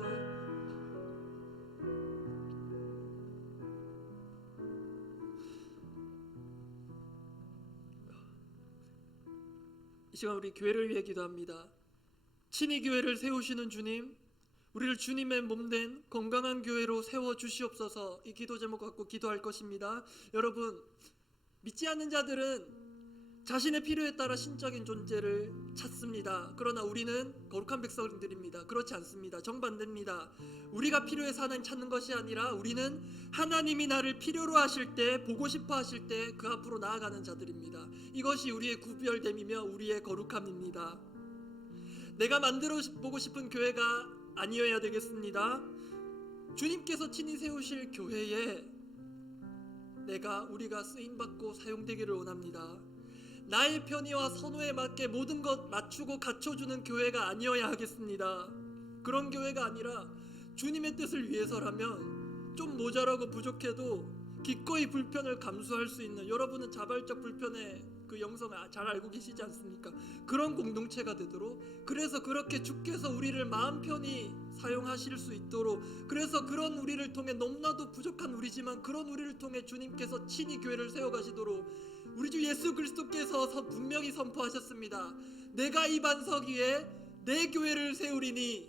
이 시간 우리 교회를 위해 기도합니다. 친히 교회를 세우시는 주님, 우리를 주님의 몸된 건강한 교회로 세워 주시옵소서. 이 기도 제목 갖고 기도할 것입니다. 여러분, 믿지 않는 자들은 자신의 필요에 따라 신적인 존재를 찾습니다. 그러나 우리는 거룩한 백성들입니다. 그렇지 않습니다. 정반대입니다. 우리가 필요해서 하나님 찾는 것이 아니라 우리는 하나님이 나를 필요로 하실 때, 보고 싶어 하실 때 그 앞으로 나아가는 자들입니다. 이것이 우리의 구별됨이며 우리의 거룩함입니다. 내가 만들어 보고 싶은 교회가 아니어야 되겠습니다. 주님께서 친히 세우실 교회에 우리가 쓰임받고 사용되기를 원합니다. 나의 편의와 선호에 맞게 모든 것 맞추고 갖춰주는 교회가 아니어야 하겠습니다. 그런 교회가 아니라 주님의 뜻을 위해서라면 좀 모자라고 부족해도 기꺼이 불편을 감수할 수 있는, 여러분은 자발적 불편의 그 영성을 잘 알고 계시지 않습니까? 그런 공동체가 되도록, 그래서 그렇게 주께서 우리를 마음 편히 사용하실 수 있도록, 그래서 그런 우리를 통해 너무나도 부족한 우리지만 그런 우리를 통해 주님께서 친히 교회를 세워가시도록 우리 주 예수 그리스도께서 분명히 선포하셨습니다. 내가 이 반석 위에 내 교회를 세우리니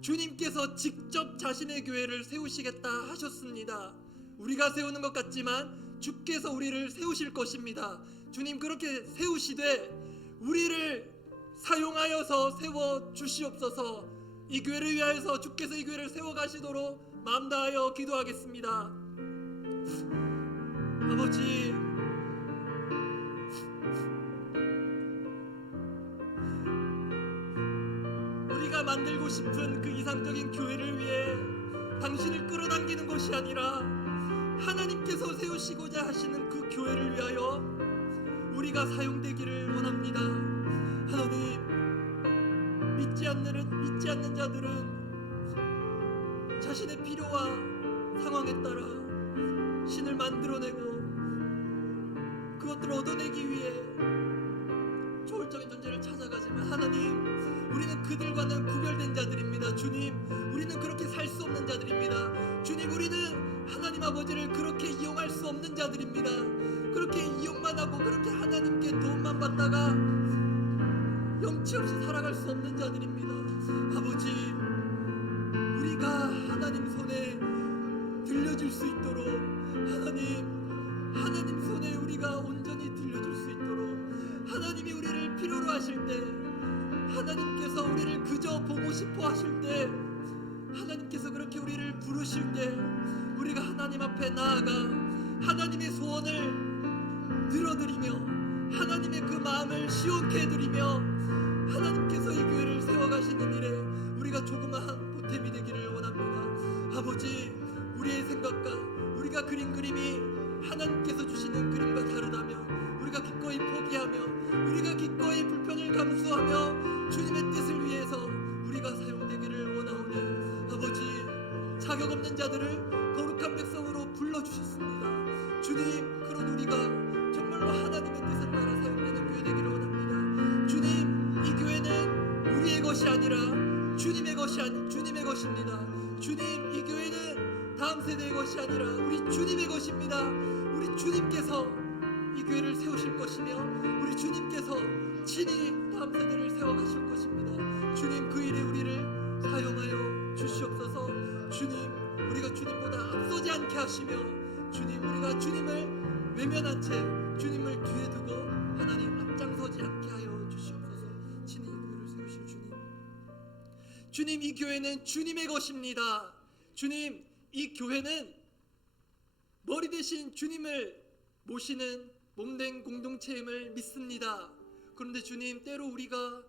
주님께서 직접 자신의 교회를 세우시겠다 하셨습니다. 우리가 세우는 것 같지만 주께서 우리를 세우실 것입니다. 주님 그렇게 세우시되 우리를 사용하여서 세워 주시옵소서. 이 교회를 위하여서 주께서 이 교회를 세워 가시도록 마음 다하여 기도하겠습니다. 아버지, 우리가 만들고 싶은 그 이상적인 교회를 위해 당신을 끌어당기는 것이 아니라 하나님께서 세우시고자 하시는 그 교회를 위하여 우리가 사용되기를 원합니다. 하나님, 믿지 않는 자들은 자신의 필요와 상황에 따라 신을 만들어내고 그것들을 얻어내기 위해 초월적인 존재를 찾아가지만, 하나님, 우리는 그들과는 구별된 자들입니다. 주님, 우리는 그렇게 살 수 없는 자들입니다. 주님, 우리는 하나님 아버지를 그렇게 이용할 수 없는 자들입니다. 그렇게 이용만 하고 그렇게 하나님께 도움만 받다가 영치 없이 살아갈 수 없는 자들입니다. 아버지, 우리가 하나님 손에 들려줄 수 있도록, 하나님 손에 우리가 온전히 들려줄 수 있도록, 하나님이 우리를 필요로 하실 때, 하나님께서 우리를 그저 보고 싶어 하실 때, 하나님께서 그렇게 우리를 부르실 때 우리가 하나님 앞에 나아가 하나님의 소원을 들어드리며 하나님의 그 마음을 시원케 해드리며 하나님께서 이 교회를 세워가시는 일에 우리가 조그마한 보탬이 되기를 원합니다. 아버지, 우리의 생각과 우리가 그린 그림이 하나님께서 주시는 그림과 다르다면 우리가 기꺼이 포기하며 우리가 기꺼이 불편을 감수하며 주님의 뜻을 위해서 우리가 사용되기를 원하오니 자격 없는 자들을 거룩한 백성으로 불러주셨습니다. 주님, 그런 우리가 정말로 하나님의 뜻을 따라 사용되는 교회 되기를 원합니다. 주님, 이 교회는 우리의 것이 아니라 주님의 것입니다. 주님, 이 교회는 다음 세대의 것이 아니라 우리 주님의 것입니다. 우리 주님께서 이 교회를 세우실 것이며 우리 주님께서 친히 다음 세대를 세워가실 것입니다. 주님, 그 일에 우리를 사용하여 주시옵소서. 주님, 우리가 주님보다 앞서지 않게 하시며 주님, 우리가 주님을 외면한 채 주님을 뒤에 두고 하나님 앞장서지 않게 하여 주시옵소서. 친히 이 교회를 세우실 주님, 이 교회는 주님의 것입니다. 주님, 이 교회는 머리 대신 주님을 모시는 몸된 공동체임을 믿습니다. 그런데 주님, 때로 우리가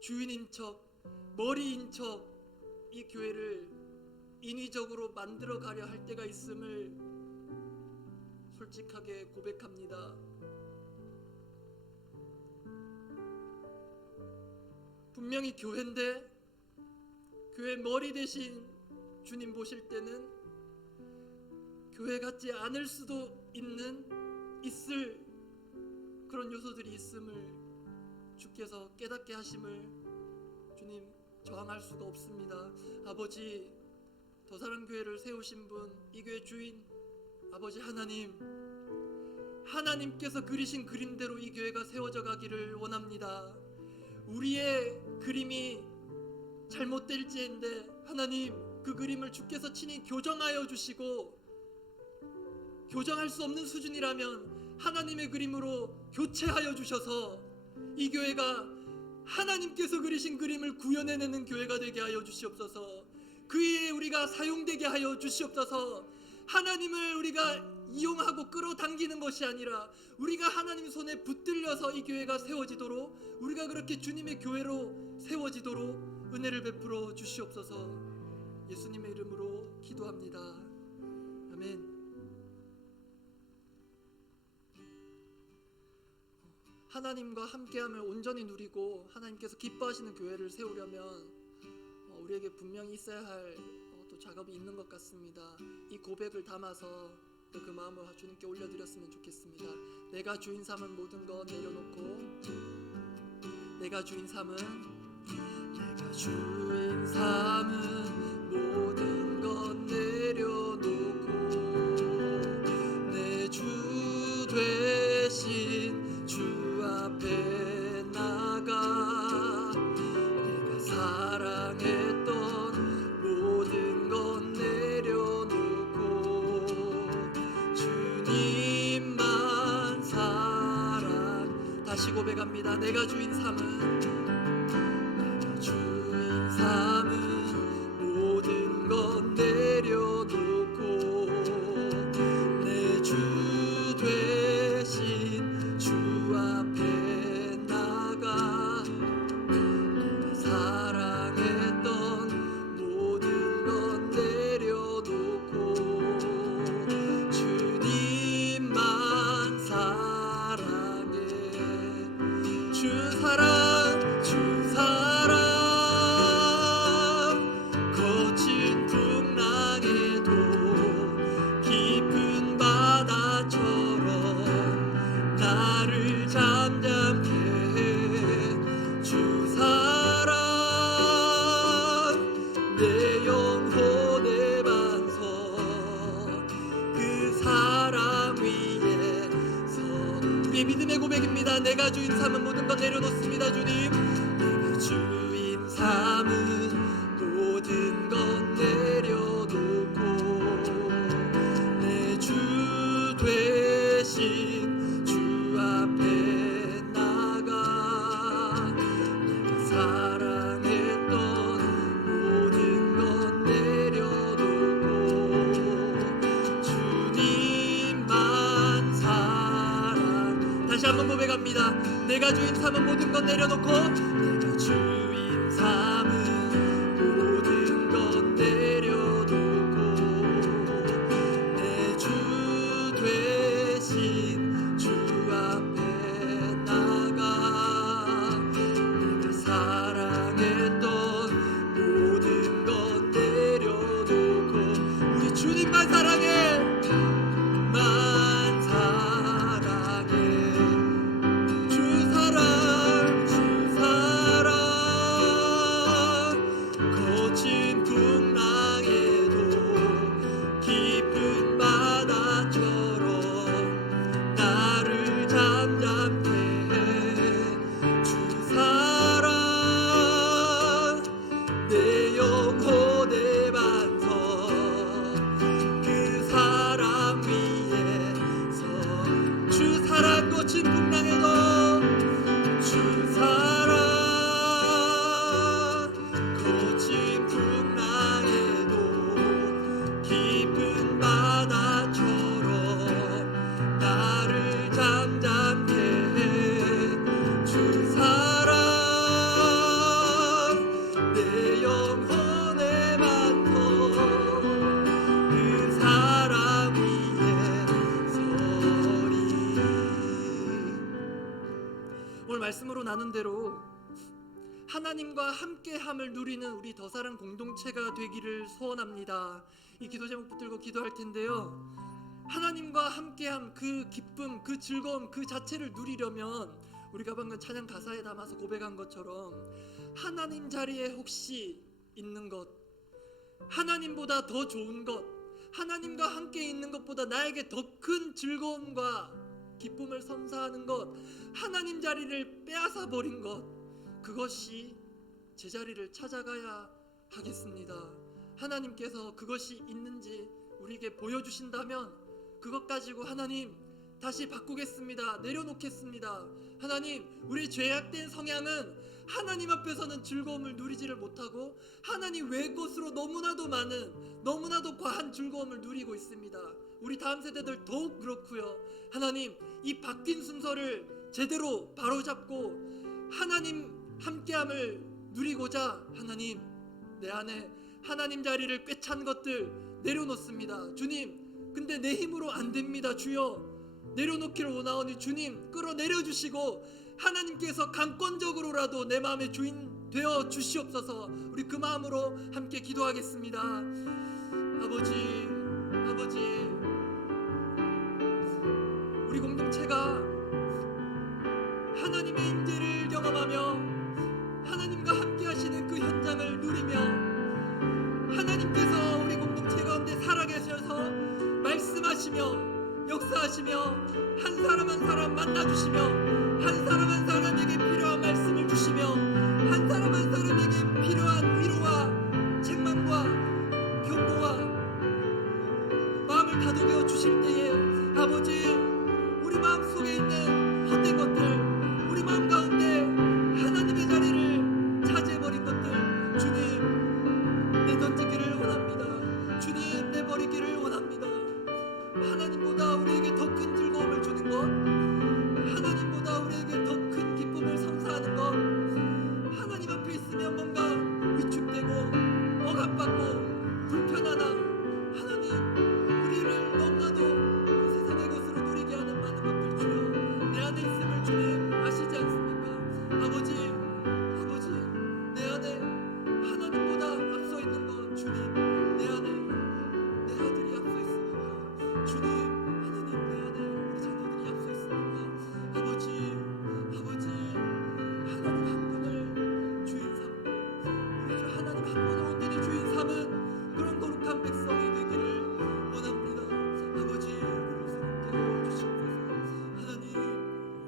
주인인 척, 머리인 척 이 교회를 인위적으로 만들어 가려 할 때가 있음을 솔직하게 고백합니다. 분명히 교회인데 교회 머리 대신 주님 보실 때는 교회 같지 않을 수도 있을 그런 요소들이 있음을 주께서 깨닫게 하심을 주님 저항할 수가 없습니다. 아버지, 더사랑교회를 세우신 분, 이 교회 주인 아버지 하나님, 하나님께서 그리신 그림대로 이 교회가 세워져 가기를 원합니다. 우리의 그림이 잘못될지인데 하나님, 그 그림을 주께서 친히 교정하여 주시고, 교정할 수 없는 수준이라면 하나님의 그림으로 교체하여 주셔서 이 교회가 하나님께서 그리신 그림을 구현해내는 교회가 되게 하여 주시옵소서. 그 일에 우리가 사용되게 하여 주시옵소서. 하나님을 우리가 이용하고 끌어당기는 것이 아니라 우리가 하나님 손에 붙들려서 이 교회가 세워지도록, 우리가 그렇게 주님의 교회로 세워지도록 은혜를 베풀어 주시옵소서. 예수님의 이름으로 기도합니다. 아멘. 하나님과 함께함을 온전히 누리고 하나님께서 기뻐하시는 교회를 세우려면 우리에게 분명히 있어야 할 또 작업이 있는 것 같습니다. 이 고백을 담아서 또 그 마음을 주님께 올려드렸으면 좋겠습니다. 내가 주인 삼은 모든 것 내려놓고, 내가 주인 삼은 모든 것 내려놓고 내 주 되신 주 앞에 나가 내가 사랑했던 모든 것 내려놓고 주님만 사랑. 다시 고백합니다. 내가 주인 삼은 모든 것 내려놓고 내 주 되신 주 앞에 나가 내가 사랑했던 모든 것 내려놓고 주님만 사랑해. 주 사랑, 주 사랑, 거친 풍랑에도 깊은 바다처럼 나를 잠잠케 해. 주 사랑, 내 영혼의 반석, 그 사랑 위에 서. 우리의 믿음의 고백입니다. 내가 주인 삼은 모든 것 내려놓습니다. 주님, 내가 주인 삼은 모든 것 내려놓고 내 주 되신 주 앞에 나가 내가 사랑했던 모든 것 내려놓고 주님만 사랑. 다시 한번 고백합니다. 내가 주인 삼은 모든 것 내려놓고 내가 주인 삼은 모든 것 내려놓고 내 주 되신 주 앞에 나가 내가 사랑했던 모든 것 내려놓고 말씀으로 나눈 대로 하나님과 함께함을 누리는 우리 더사랑 공동체가 되기를 소원합니다. 이 기도 제목 붙들고 기도할 텐데요, 하나님과 함께함, 그 기쁨, 그 즐거움 그 자체를 누리려면 우리가 방금 찬양 가사에 담아서 고백한 것처럼 하나님 자리에 혹시 있는 것, 하나님보다 더 좋은 것, 하나님과 함께 있는 것보다 나에게 더 큰 즐거움과 기쁨을 선사하는 것, 하나님 자리를 빼앗아 버린 것, 그것이 제자리를 찾아가야 하겠습니다. 하나님께서 그것이 있는지 우리에게 보여주신다면 그것 가지고 하나님 다시 바꾸겠습니다. 내려놓겠습니다. 하나님, 우리 죄악된 성향은 하나님 앞에서는 즐거움을 누리지를 못하고 하나님 외의 것으로 너무나도 많은, 너무나도 과한 즐거움을 누리고 있습니다. 우리 다음 세대들 더욱 그렇고요. 하나님, 이 바뀐 순서를 제대로 바로잡고 하나님 함께함을 누리고자 하나님, 내 안에 하나님 자리를 꿰찬 것들 내려놓습니다. 주님, 근데 내 힘으로 안 됩니다. 주여, 내려놓기를 원하오니 주님 끌어내려 주시고 하나님께서 강권적으로라도 내 마음의 주인 되어 주시옵소서. 우리 그 마음으로 함께 기도하겠습니다. 아버지, 아버지, 우리 공동체가 하나님의 임재를 경험하며 하나님과 함께 하시는 그 현장을 누리며 하나님께서 우리 공동체 가운데 살아계셔서 말씀하시며 역사하시며 한 사람 한 사람 만나주시며 한 사람 한 사람에게 필요한 말씀을 주시며 한 사람 한 사람에게 필요한 위로와 책망과 경고와 마음을 다독여 주실 때에 아버지, 우리 마음속에 있는 헛된 것들, 우리 마음 가운데 하나님의 자리를 차지해버린 것들 주님 내던지기를 원합니다. 주님 내버리기를 원합니다. 하나님보다 우리에게 더 큰 즐거움을 주는 것, 하나님보다 우리에게 더 큰 기쁨을 선사하는 것, 하나님 앞에 있으면 뭔가 위축되고 억압받고 불편하나 하나님, 우리를 너무나도 세상의 것으로 누리게 하는 많은 것들 주여 내 안에 있음을 주님 아시지 않습니까? 아버지, 아버지, 내 안에 하나님보다 앞서 있는 것 주님, 내 안에 내 아들이 앞서 있습니까? 주님, 하나님, 내 안에 우리 자녀들이 앞서 있습니까? 아버지, 아버지, 하나님 한 분을 주인 삼고 우리 주 하나님 한 분을 온전히 주인 삼은 그런 거룩한 백성이 되기를 원합니다. 아버지, 우리를 새롭게 하여 주시옵소서. 하나님,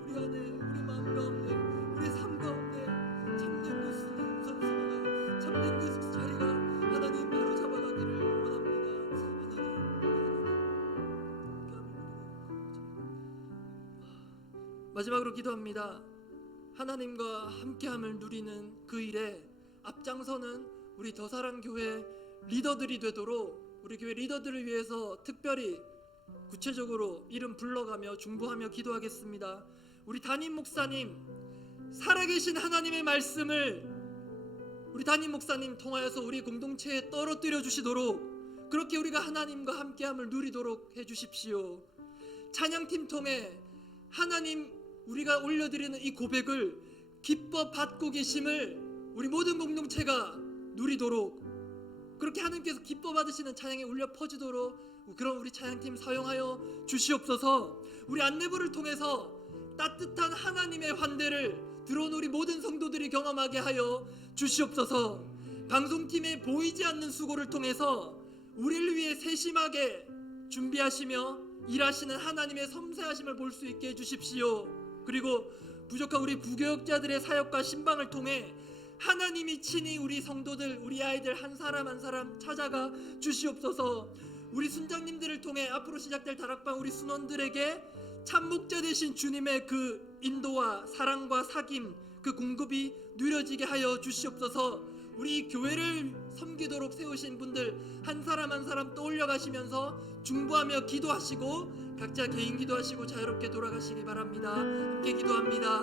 우리 안에, 우리 마음 가운데, 우리 삶 가운데 참된 그 순위 우선순위가, 참된 그 자리가 하나님 바로 잡아가기를 원합니다. 마지막으로 기도합니다. 하나님과 함께함을 누리는 그 일에 앞장서는 우리 더사랑교회 리더들이 되도록 우리 교회 리더들을 위해서 특별히 구체적으로 이름 불러가며 중보하며 기도하겠습니다. 우리 담임 목사님, 살아계신 하나님의 말씀을 우리 담임 목사님 통하여서 우리 공동체에 떨어뜨려 주시도록 그렇게 우리가 하나님과 함께함을 누리도록 해주십시오. 찬양팀 통해 하나님, 우리가 올려드리는 이 고백을 기뻐 받고 계심을 우리 모든 공동체가 누리도록, 그렇게 하나님께서 기뻐 받으시는 찬양이 울려 퍼지도록 그런 우리 찬양팀 사용하여 주시옵소서. 우리 안내부를 통해서 따뜻한 하나님의 환대를 들어온 우리 모든 성도들이 경험하게 하여 주시옵소서. 방송팀의 보이지 않는 수고를 통해서 우리를 위해 세심하게 준비하시며 일하시는 하나님의 섬세하심을 볼 수 있게 해주십시오. 그리고 부족한 우리 부교역자들의 사역과 신방을 통해 하나님이 친히 우리 성도들, 우리 아이들 한 사람 한 사람 찾아가 주시옵소서. 우리 순장님들을 통해 앞으로 시작될 다락방 우리 순원들에게 참목자 되신 주님의 그 인도와 사랑과 사귐, 그 공급이 누려지게 하여 주시옵소서. 우리 교회를 섬기도록 세우신 분들 한 사람 한 사람 떠올려 가시면서 중보하며 기도하시고 각자 개인 기도하시고 자유롭게 돌아가시기 바랍니다. 함께 기도합니다.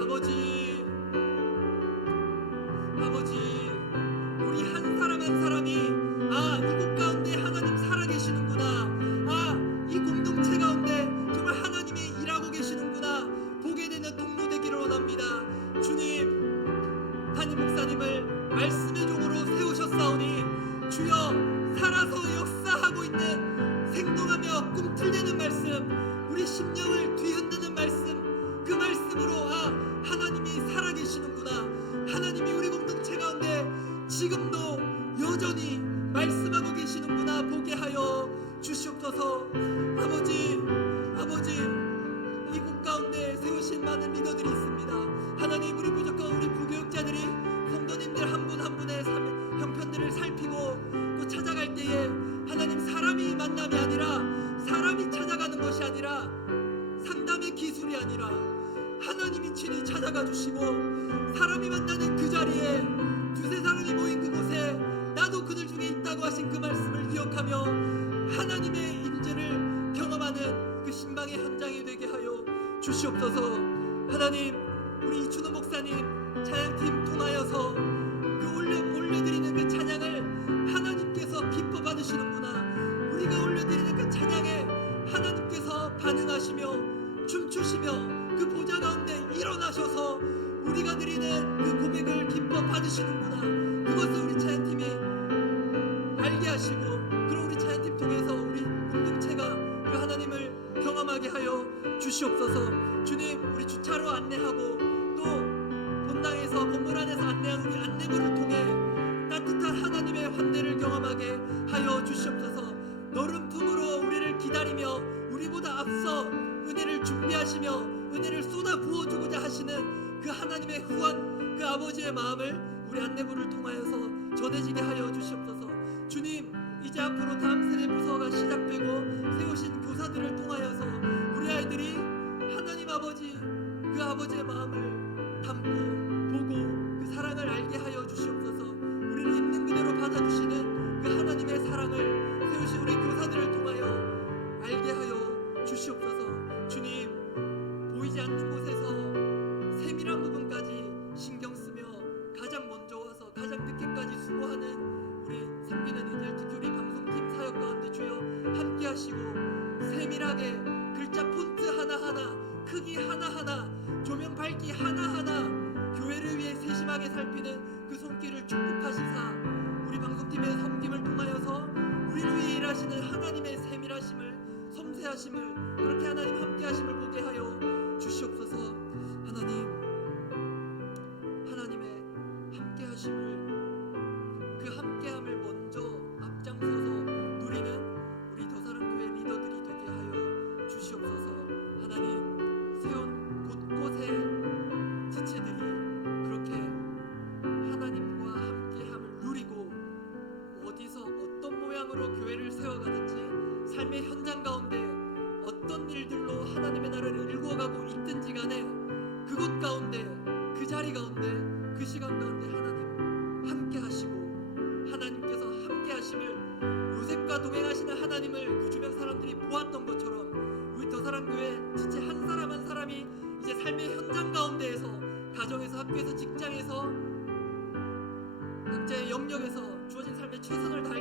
아버지, 아버지, 우리 한 사람 한 사람이 이곳 가운데 하나님 살아계시는구나, 이 공동체 가운데 정말 하나님이 일하고 계시는구나 보게 되는 통로 되기를 원합니다. 말씀, 우리 심령을 뒤흔드는 말씀, 그 말씀으로 하나님이 살아계시는구나, 하나님이 우리 공동체 가운데 지금도 여전히 말씀하고 계시는구나 보게 하여 주시옵소서. 아버지 이곳 가운데 세우신 많은 리더들이 있습니다. 하나님, 우리 부족한 우리 부교육자들이 성도님들 한 분 한 분의 형편들을 살피고 또 찾아갈 때에 하나님, 사람이 만남이 아니라, 사람이 찾아가는 것이 아니라, 상담의 기술이 아니라 하나님이 친히 찾아가 주시고, 사람이 만나는 그 자리에 두세 사람이 모인 그곳에 나도 그들 중에 있다고 하신 그 말씀을 기억하며 하나님의 임재를 경험하는 그 신방의 현장이 되게 하여 주시옵소서. 하나님, 우리 이춘호 목사님 찬양팀 통하여서 그 올려드리는 그 찬양을 하나님께서 기뻐 받으시는구나, 우리가 올려드리는 그 찬양에 하나님께서 반응하시며 춤추시며 그 보좌 가운데 일어나셔서 우리가 드리는 그 고백을 기뻐 받으시는구나, 그것을 우리 찬양팀이 알게 하시고, 그럼 우리 찬양팀 통해서 우리 공동체가 그 하나님을 경험하게 하여 주시옵소서. 주님, 우리 주차로 안내하고 또 본당에서 건물 안에서 안내하는 우리 안내부를 통해 따뜻한 하나님의 환대를 경험하게 하여 주시옵소서. 너른 품으로 우리를 기다리며 우리보다 앞서 은혜를 준비하시며 은혜를 쏟아 부어주고자 하시는 그 하나님의 후한 그 아버지의 마음을 우리 안내부를 통하여서 전해지게 하여 주시옵소서. 주님, 이제 앞으로 다음 세대 부서가 시작되고 세우신 교사들을 통하여서 우리 아이들이 하나님 아버지 그 아버지의 마음을 담고 보고 그 사랑을 알게 하여 주시옵소서. 우리를 있는 그대로 받아주시는 그 하나님의 사랑을 세우신 우리 교사들을 통하여 알게 하여 주시옵소서. 주님, 보이지 않는 곳에서 세밀한 부분까지 신경 쓰며 가장 먼저 와서 가장 늦게까지 수고하는 우리 섬기는 이들, 특히 우리 방송팀 사역 가운데 주여 함께 하시고, 세밀하게 글자 폰트 하나하나, 크기 하나하나, 조명 밝기 하나하나 교회를 위해 세심하게 살피는 그 손길을 축복하시사 우리 방송팀의 섬김을 통하여서 우리를 위해 일하시는 하나님의 세밀하심을, 섬세하심을, 그렇게 하나님 함께 하심을 보게 하여 주시옵소서. 하나님의 함께 하심을, 그 함께함을 먼저 앞장서서 누리는 우리 더사랑교회 리더들이 되게 하여 주시옵소서. 하나님, 세운 곳곳에 지체들이 그렇게 하나님과 함께함을 누리고 어디서 어떤 모양으로 교회를 세워가든지 삶의 현장 가운데 어떤 일들로 하나님의 나라를 일구어가고 있든지 간에 그곳 가운데, 그 자리 가운데, 그 시간 가운데 하나님 함께 하시고, 하나님께서 함께 하심을, 요셉과 동행하시는 하나님을 그 주변 사람들이 보았던 것처럼 우리 더사랑교회 지체 한 사람 한 사람이 이제 삶의 현장 가운데에서, 가정에서, 학교에서, 직장에서, 각자의 영역에서 주어진 삶에 최선을 다해